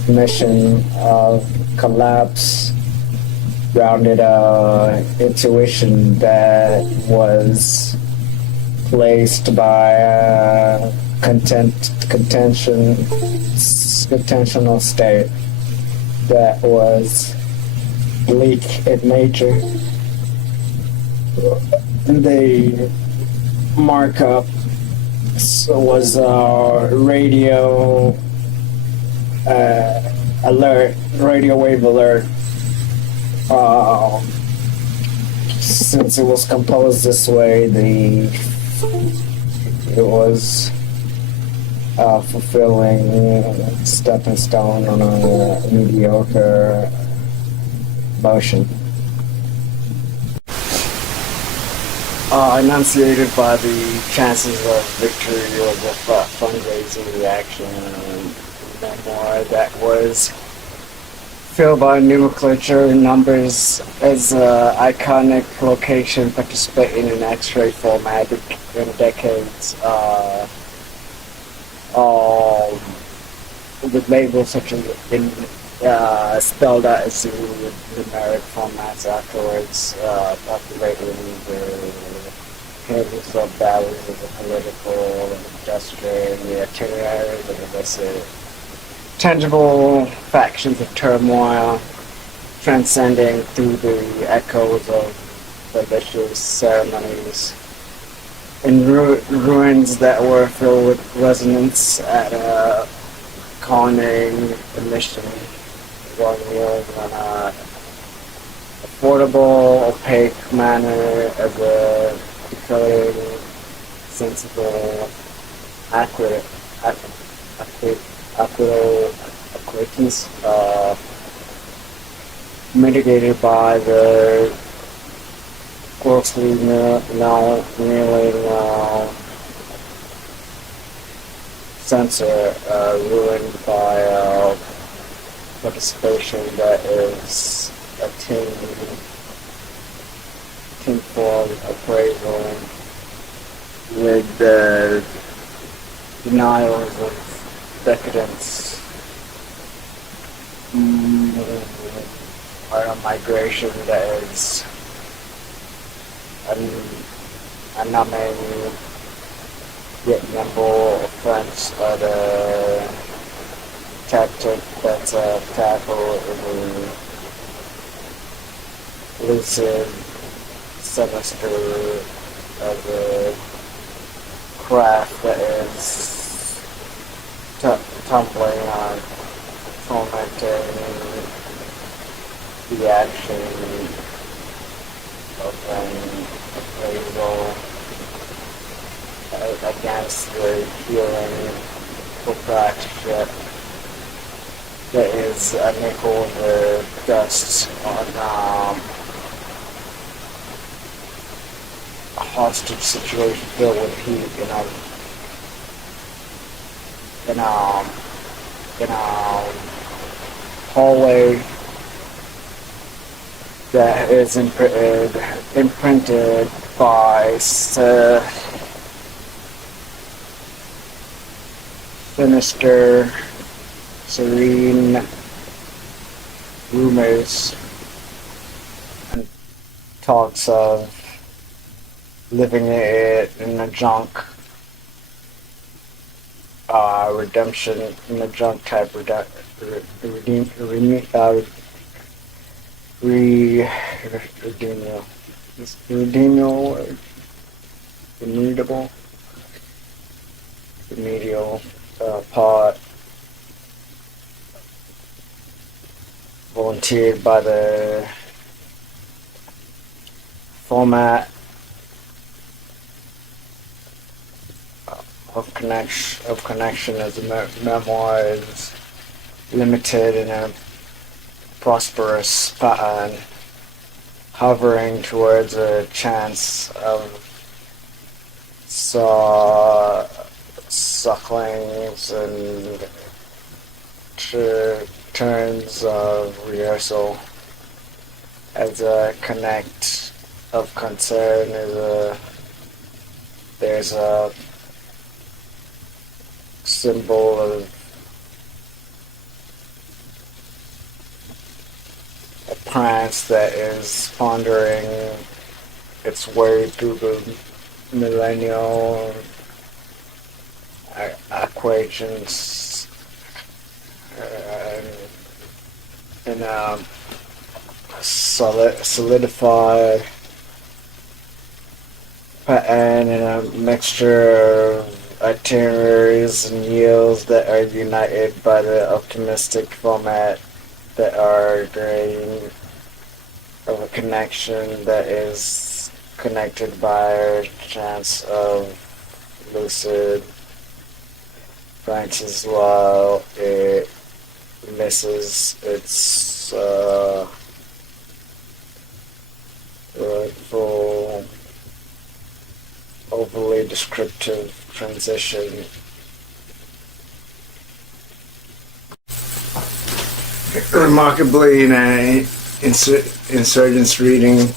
mission of collapse grounded intuition that was placed by contentional state that was bleak in nature. The markup was radio alert, radio wave alert. Since it was composed this way, it was fulfilling stepping stone on a mediocre motion. Enunciated by the chances of victory or the fundraising reaction memoir that was filled by nomenclature numbers as an iconic location participating in X-ray format in decades. Um, with labels such as spelled out as numeric formats afterwards, populating the pages of values of the political and industrial and the itineraries of illicit, tangible factions of turmoil, transcending through the echoes of religious ceremonies in ruins that were filled with resonance at a conning emission, one years on a affordable, opaque manner as a decoding, sensible, accurate, acquaintance, mitigated by the grossly kneeling censor, ruined by participation that is a tinfoil appraisal with the denials of decadence, or a migration that is a numbing yet nimble offense at a tactic that's a tackle in the lucid semester of the craft that is tumbling on, fomenting the action of an appraisal against the healing proprietorship that is a nickel in the dust on a hostage situation filled with heat in a hallway that is imprinted by sinister, serene rumors and talks of living it in a junk, redemption in a junk type remedial part volunteered by the format of connection as a memoir is limited in a prosperous pattern, hovering towards a chance of sucklings and turns of rehearsal as a connect of concern there's a symbol of a prance that is pondering its way through the millennial equations in a solidified pattern in a mixture of itineraries and yields that are united by the optimistic format that are grain of a connection that is connected by a chance of lucid branches while it misses its full overly descriptive transition. Remarkably, in a insurgence reading,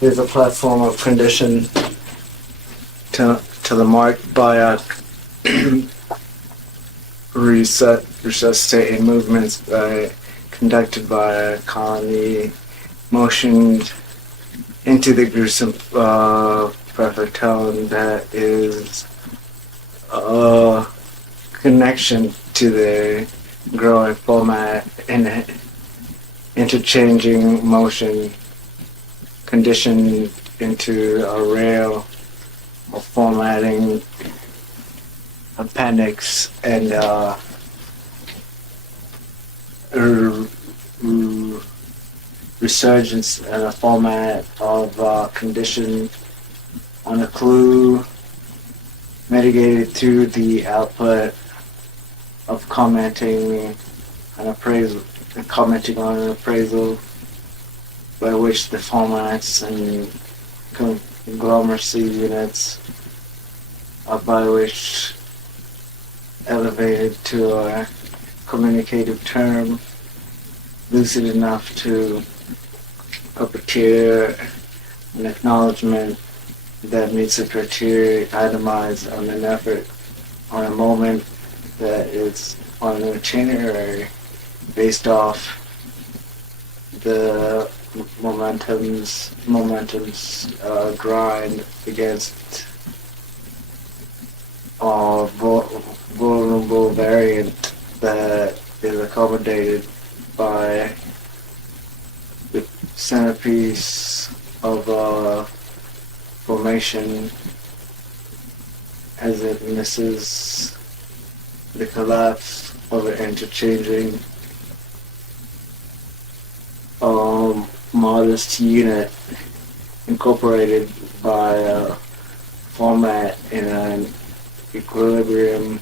there's a platform of condition to the mark by a resuscitating movements conducted by a colony motioned into the gruesome perfect tone that is a connection to the growing format and interchanging motion conditioned into a rail of formatting appendix and resurgence in a format of condition on a clue mitigated through the output of commenting on an appraisal by which the formats and conglomeracy units are by which elevated to a communicative term lucid enough to puppeteer an acknowledgement that meets the criteria itemized on an effort on a moment that is on an itinerary based off the momentum's grind against a vulnerable variant that is accommodated by the centerpiece of formation as it misses the collapse of an interchanging modest unit incorporated by a format in an equilibrium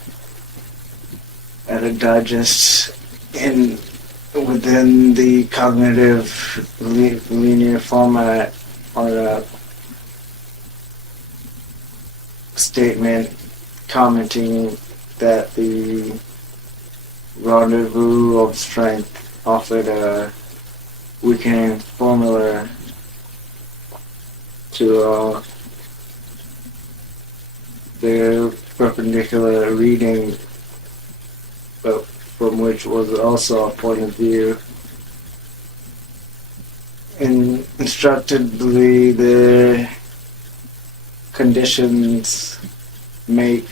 at a digest within the cognitive linear format on a statement commenting that the rendezvous of strength offered a weakening formula to the perpendicular reading, but from which was also a point of view. And instructively, the conditions make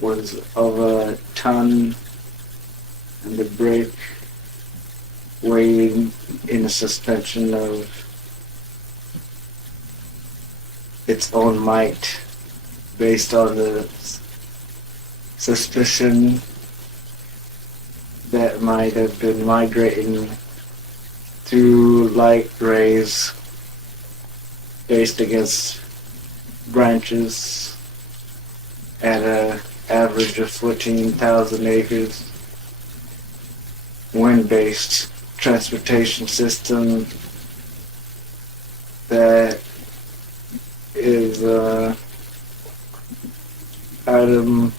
was of a ton, and the break weighed in a suspension of its own might, based on the suspicion that might have been migrating through light rays based against branches at an average of 14,000 acres, wind-based transportation system that is an item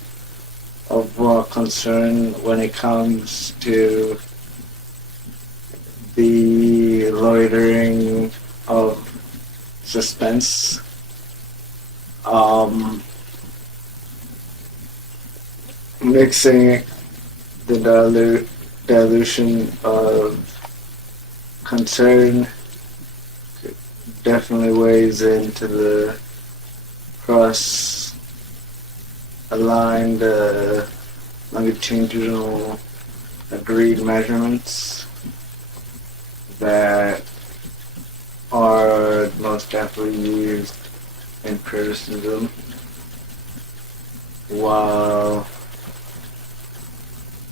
of concern when it comes to the loitering of suspense. Mixing the dilution of concern definitely weighs into the cross-aligned longitudinal agreed measurements that are most aptly used in criticism, while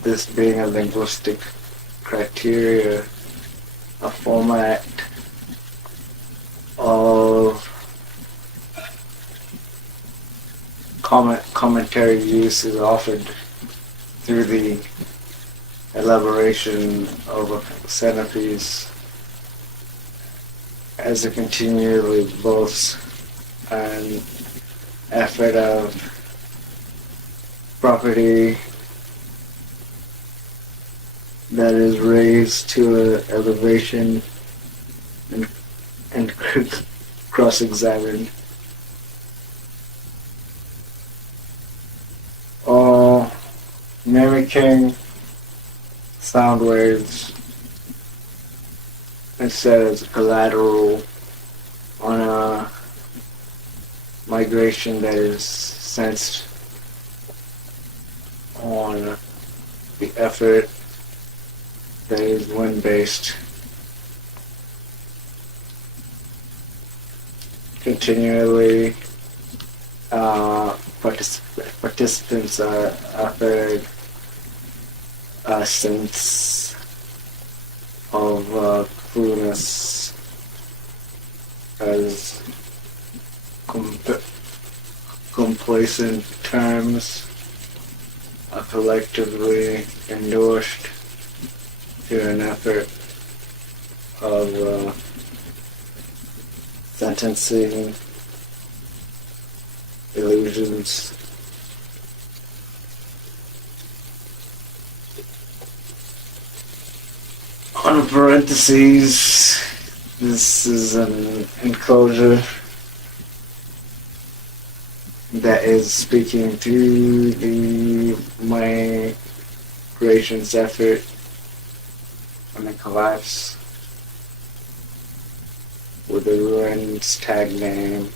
this being a linguistic criteria, a format of commentary use is offered through the elaboration of a centerpiece as it continually boasts an effort of that is raised to an elevation and cross-examined. All mimicking sound waves instead as collateral on a migration that is sensed on the effort that is wind-based. Continually, participants are offered a sense of coolness as complacent terms are collectively endorsed to an effort of sentencing illusions. On parentheses, this is an enclosure that is speaking to the migration's effort on the collapse with the ruins tag name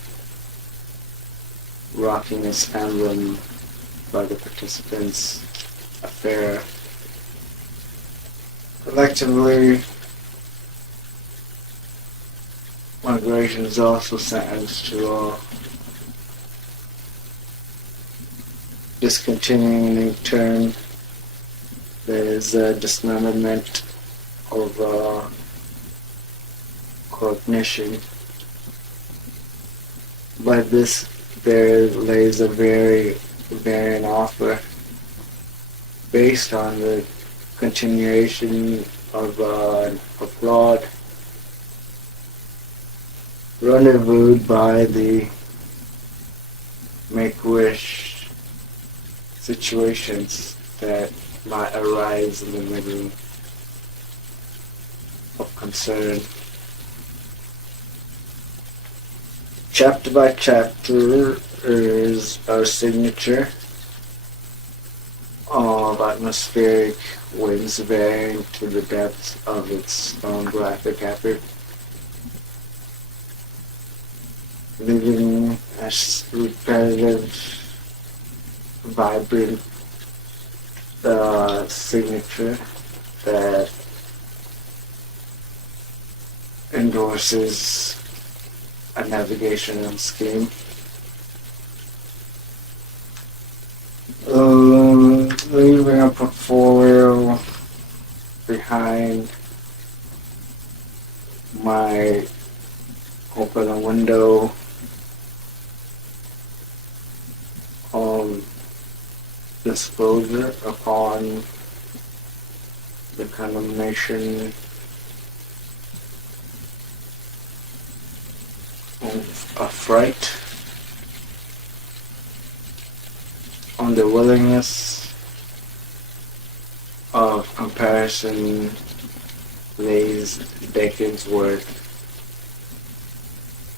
rocking its emblem by the participants' affair. Collectively, migration is also sentenced to discontinuing term. There is a dismemberment of cognition. But this there lays a very varying offer based on the continuation of a fraud rendezvoused by the Make-Wish situations that might arise in the middle of concern. Chapter by chapter is our signature of atmospheric winds varying to the depths of its own graphic effort, leaving a repetitive, vibrant signature that endorses a navigational scheme. Leaving a portfolio behind my open a window of disclosure upon the condemnation of a fright on the willingness of comparison lays decades worth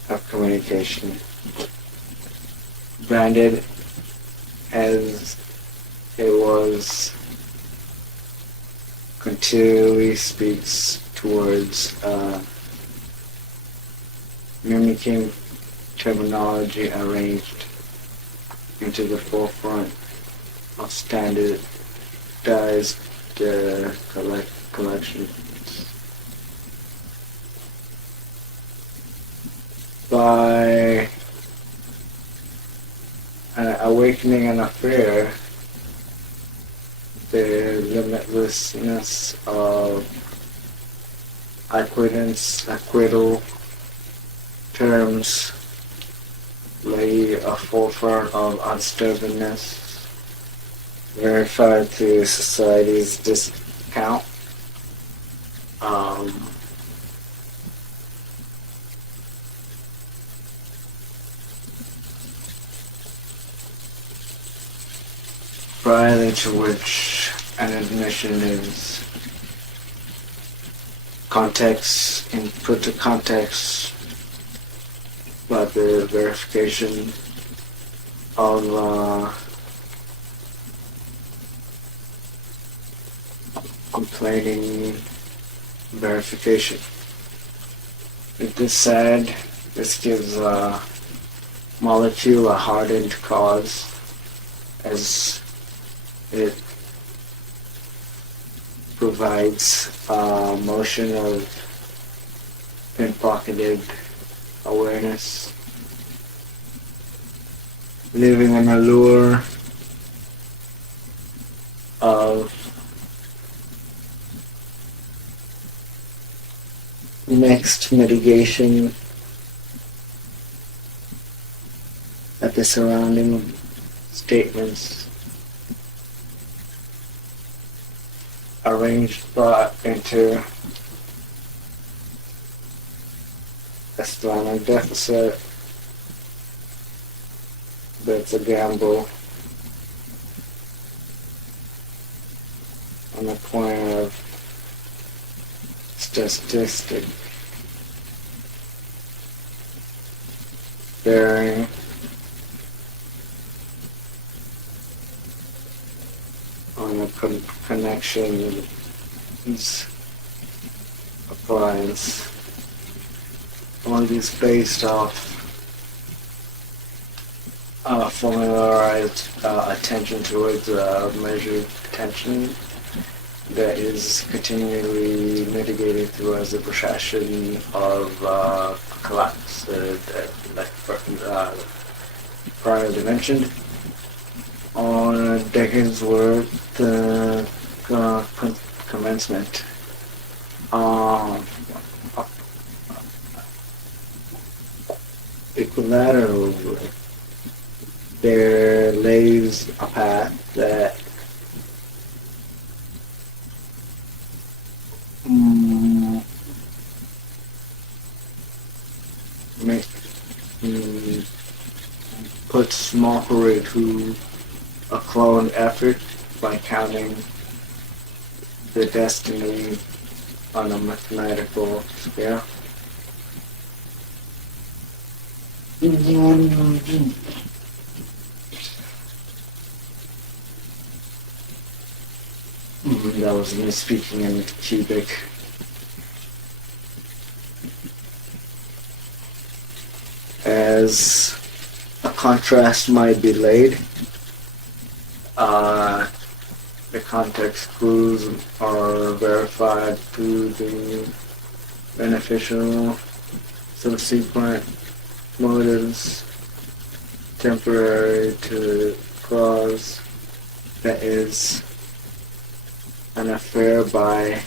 of communication, branded as it was, continually speaks towards mimicking terminology arranged into the forefront of standardized collections. By awakening an affair, the limitlessness of acquittal terms lay a forefront of unstubbornness, verified to society's discount. Prior to which an admission is context and put the context about the verification of complaining verification. With this said, this gives a molecule a hardened cause as it provides a motion of pinpocketed awareness, leaving an allure of mixed mitigation at the surrounding statements arranged brought into a stomach deficit that's a gamble on the point of statistic bearing on the connections applies. All these based off familiarized attention towards measured attention that is continually mitigated through as a procession of collapse, like priorly mentioned. On decades worth commencement. Equilateral, there lays a path that puts Margaret to a clone effort by counting the destiny on a mathematical scale. That was me speaking in cubic. As a contrast might be laid, the context clues are verified through the beneficial subsequent motives temporary to cause, that is an affair by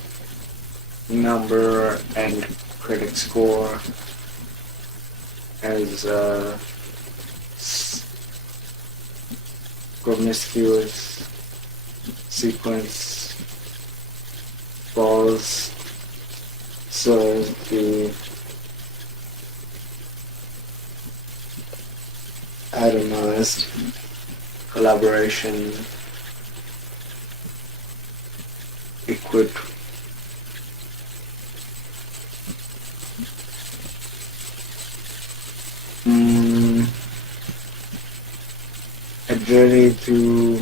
number and critic score as promiscuous sequence falls so as the atomized collaboration equipped a journey to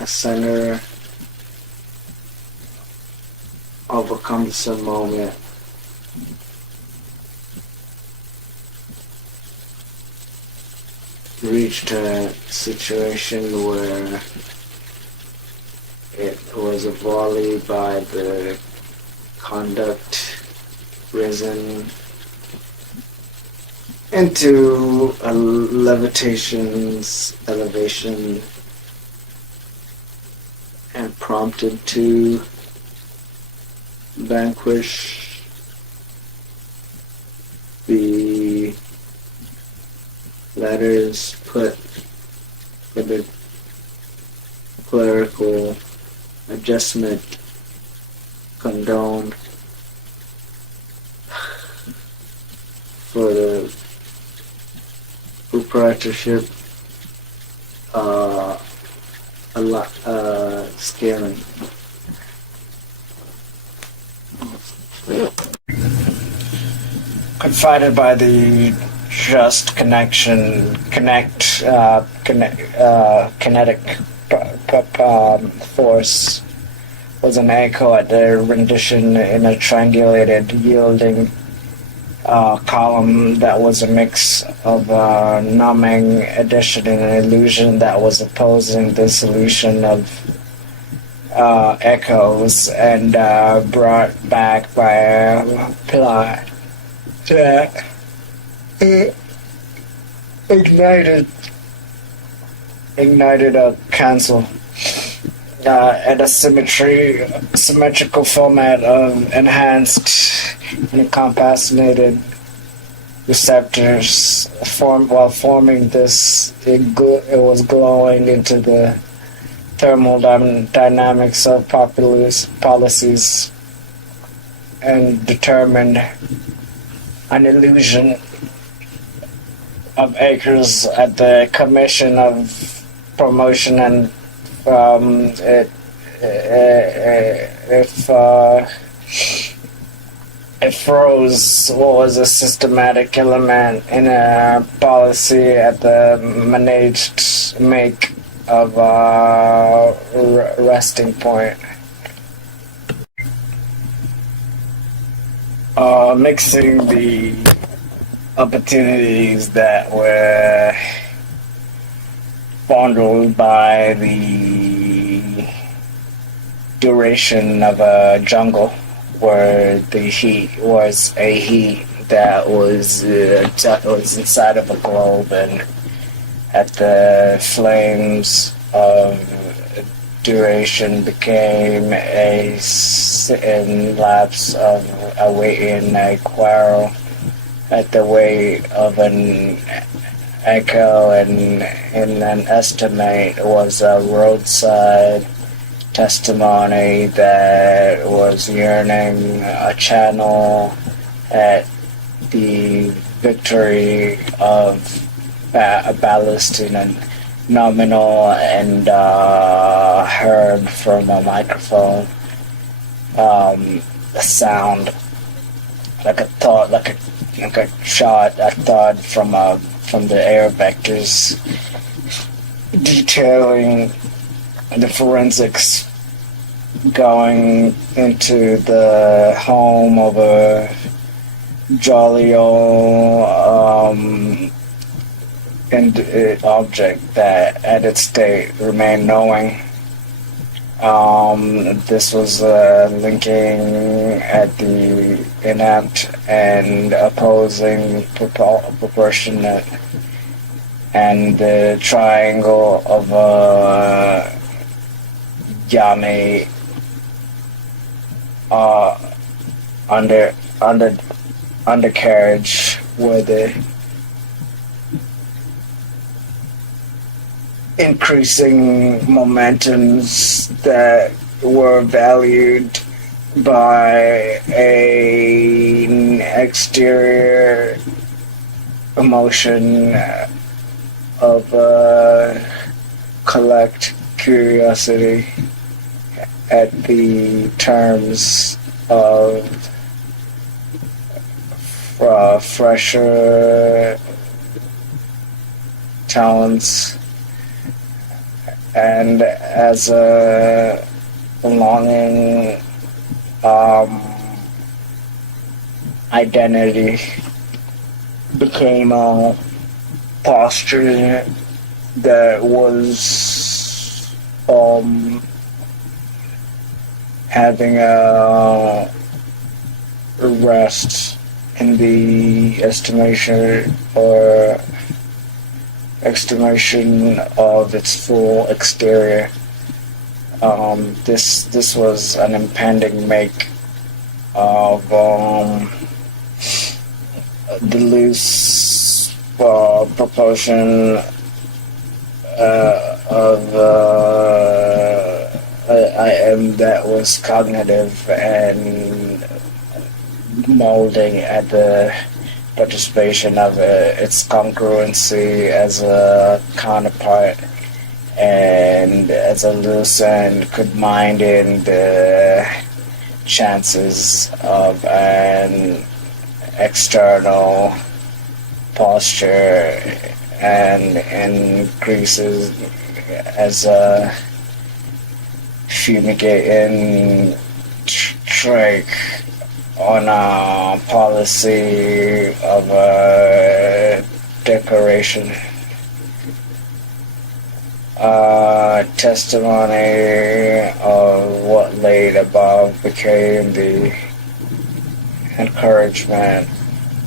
a center of a cumbersome moment. Reached a situation where it was a volley by the conduct risen into a elevation and prompted to vanquish the letters put for the clerical adjustment condoned for the proprietorship scaling. Confided by the just kinetic force was an echo at the rendition in a triangulated yielding column that was a mix of numbing addition and an illusion that was opposing the solution of echoes and brought back by a plot that ignited a cancel at a symmetrical format of enhanced and compassionated receptors. While forming this, it was glowing into the thermal dynamics of policies and determined an illusion of acres at the Commission of Promotion and it froze what was a systematic element in a policy at the managed make of resting point. Mixing the opportunities that were fondled by the duration of a jungle, where the heat was a heat that was inside of a globe, and at the flames of duration became a sit-in lapse of awaiting a quarrel at the weight of an echo, and in an estimate was a roadside testimony that was yearning a channel at the victory of Ballastin and nominal and heard from a microphone a sound like a thought, like a shot, a thought from the air vectors, detailing the forensics going into the home of a jolly old object that at its state remained knowing. This was linking at the inept and opposing proportionate, and the triangle of Yami undercarriage where the increasing momentums that were valued by an exterior emotion of collect curiosity at the terms of fresher talents, and as a belonging identity became a posture that was having a rest in the estimation or estimation of its full exterior. This was an impending make of the loose proportion of I am that was cognitive and molding at the participation of its congruency as a counterpart, and as a loose and could mind in the chances of an external posture and increases as a fumigating trick on a policy of decoration. Testimony of what laid above became the encouragement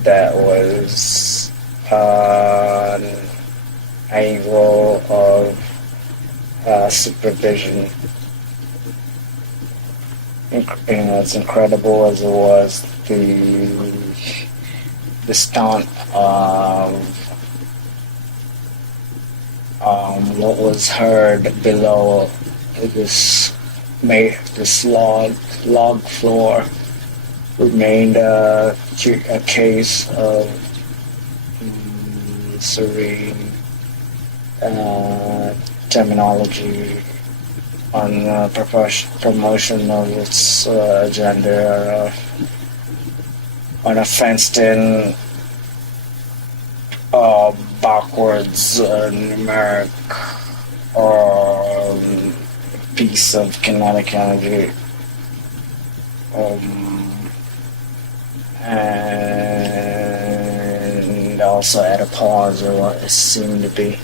that was an angle of supervision. As incredible as it was, the stunt of what was heard below this log floor remained a case of serene terminology on promotion of its agenda on a fenced-in backwards numeric piece of kinetic energy, and also at a pause or what it seemed to be.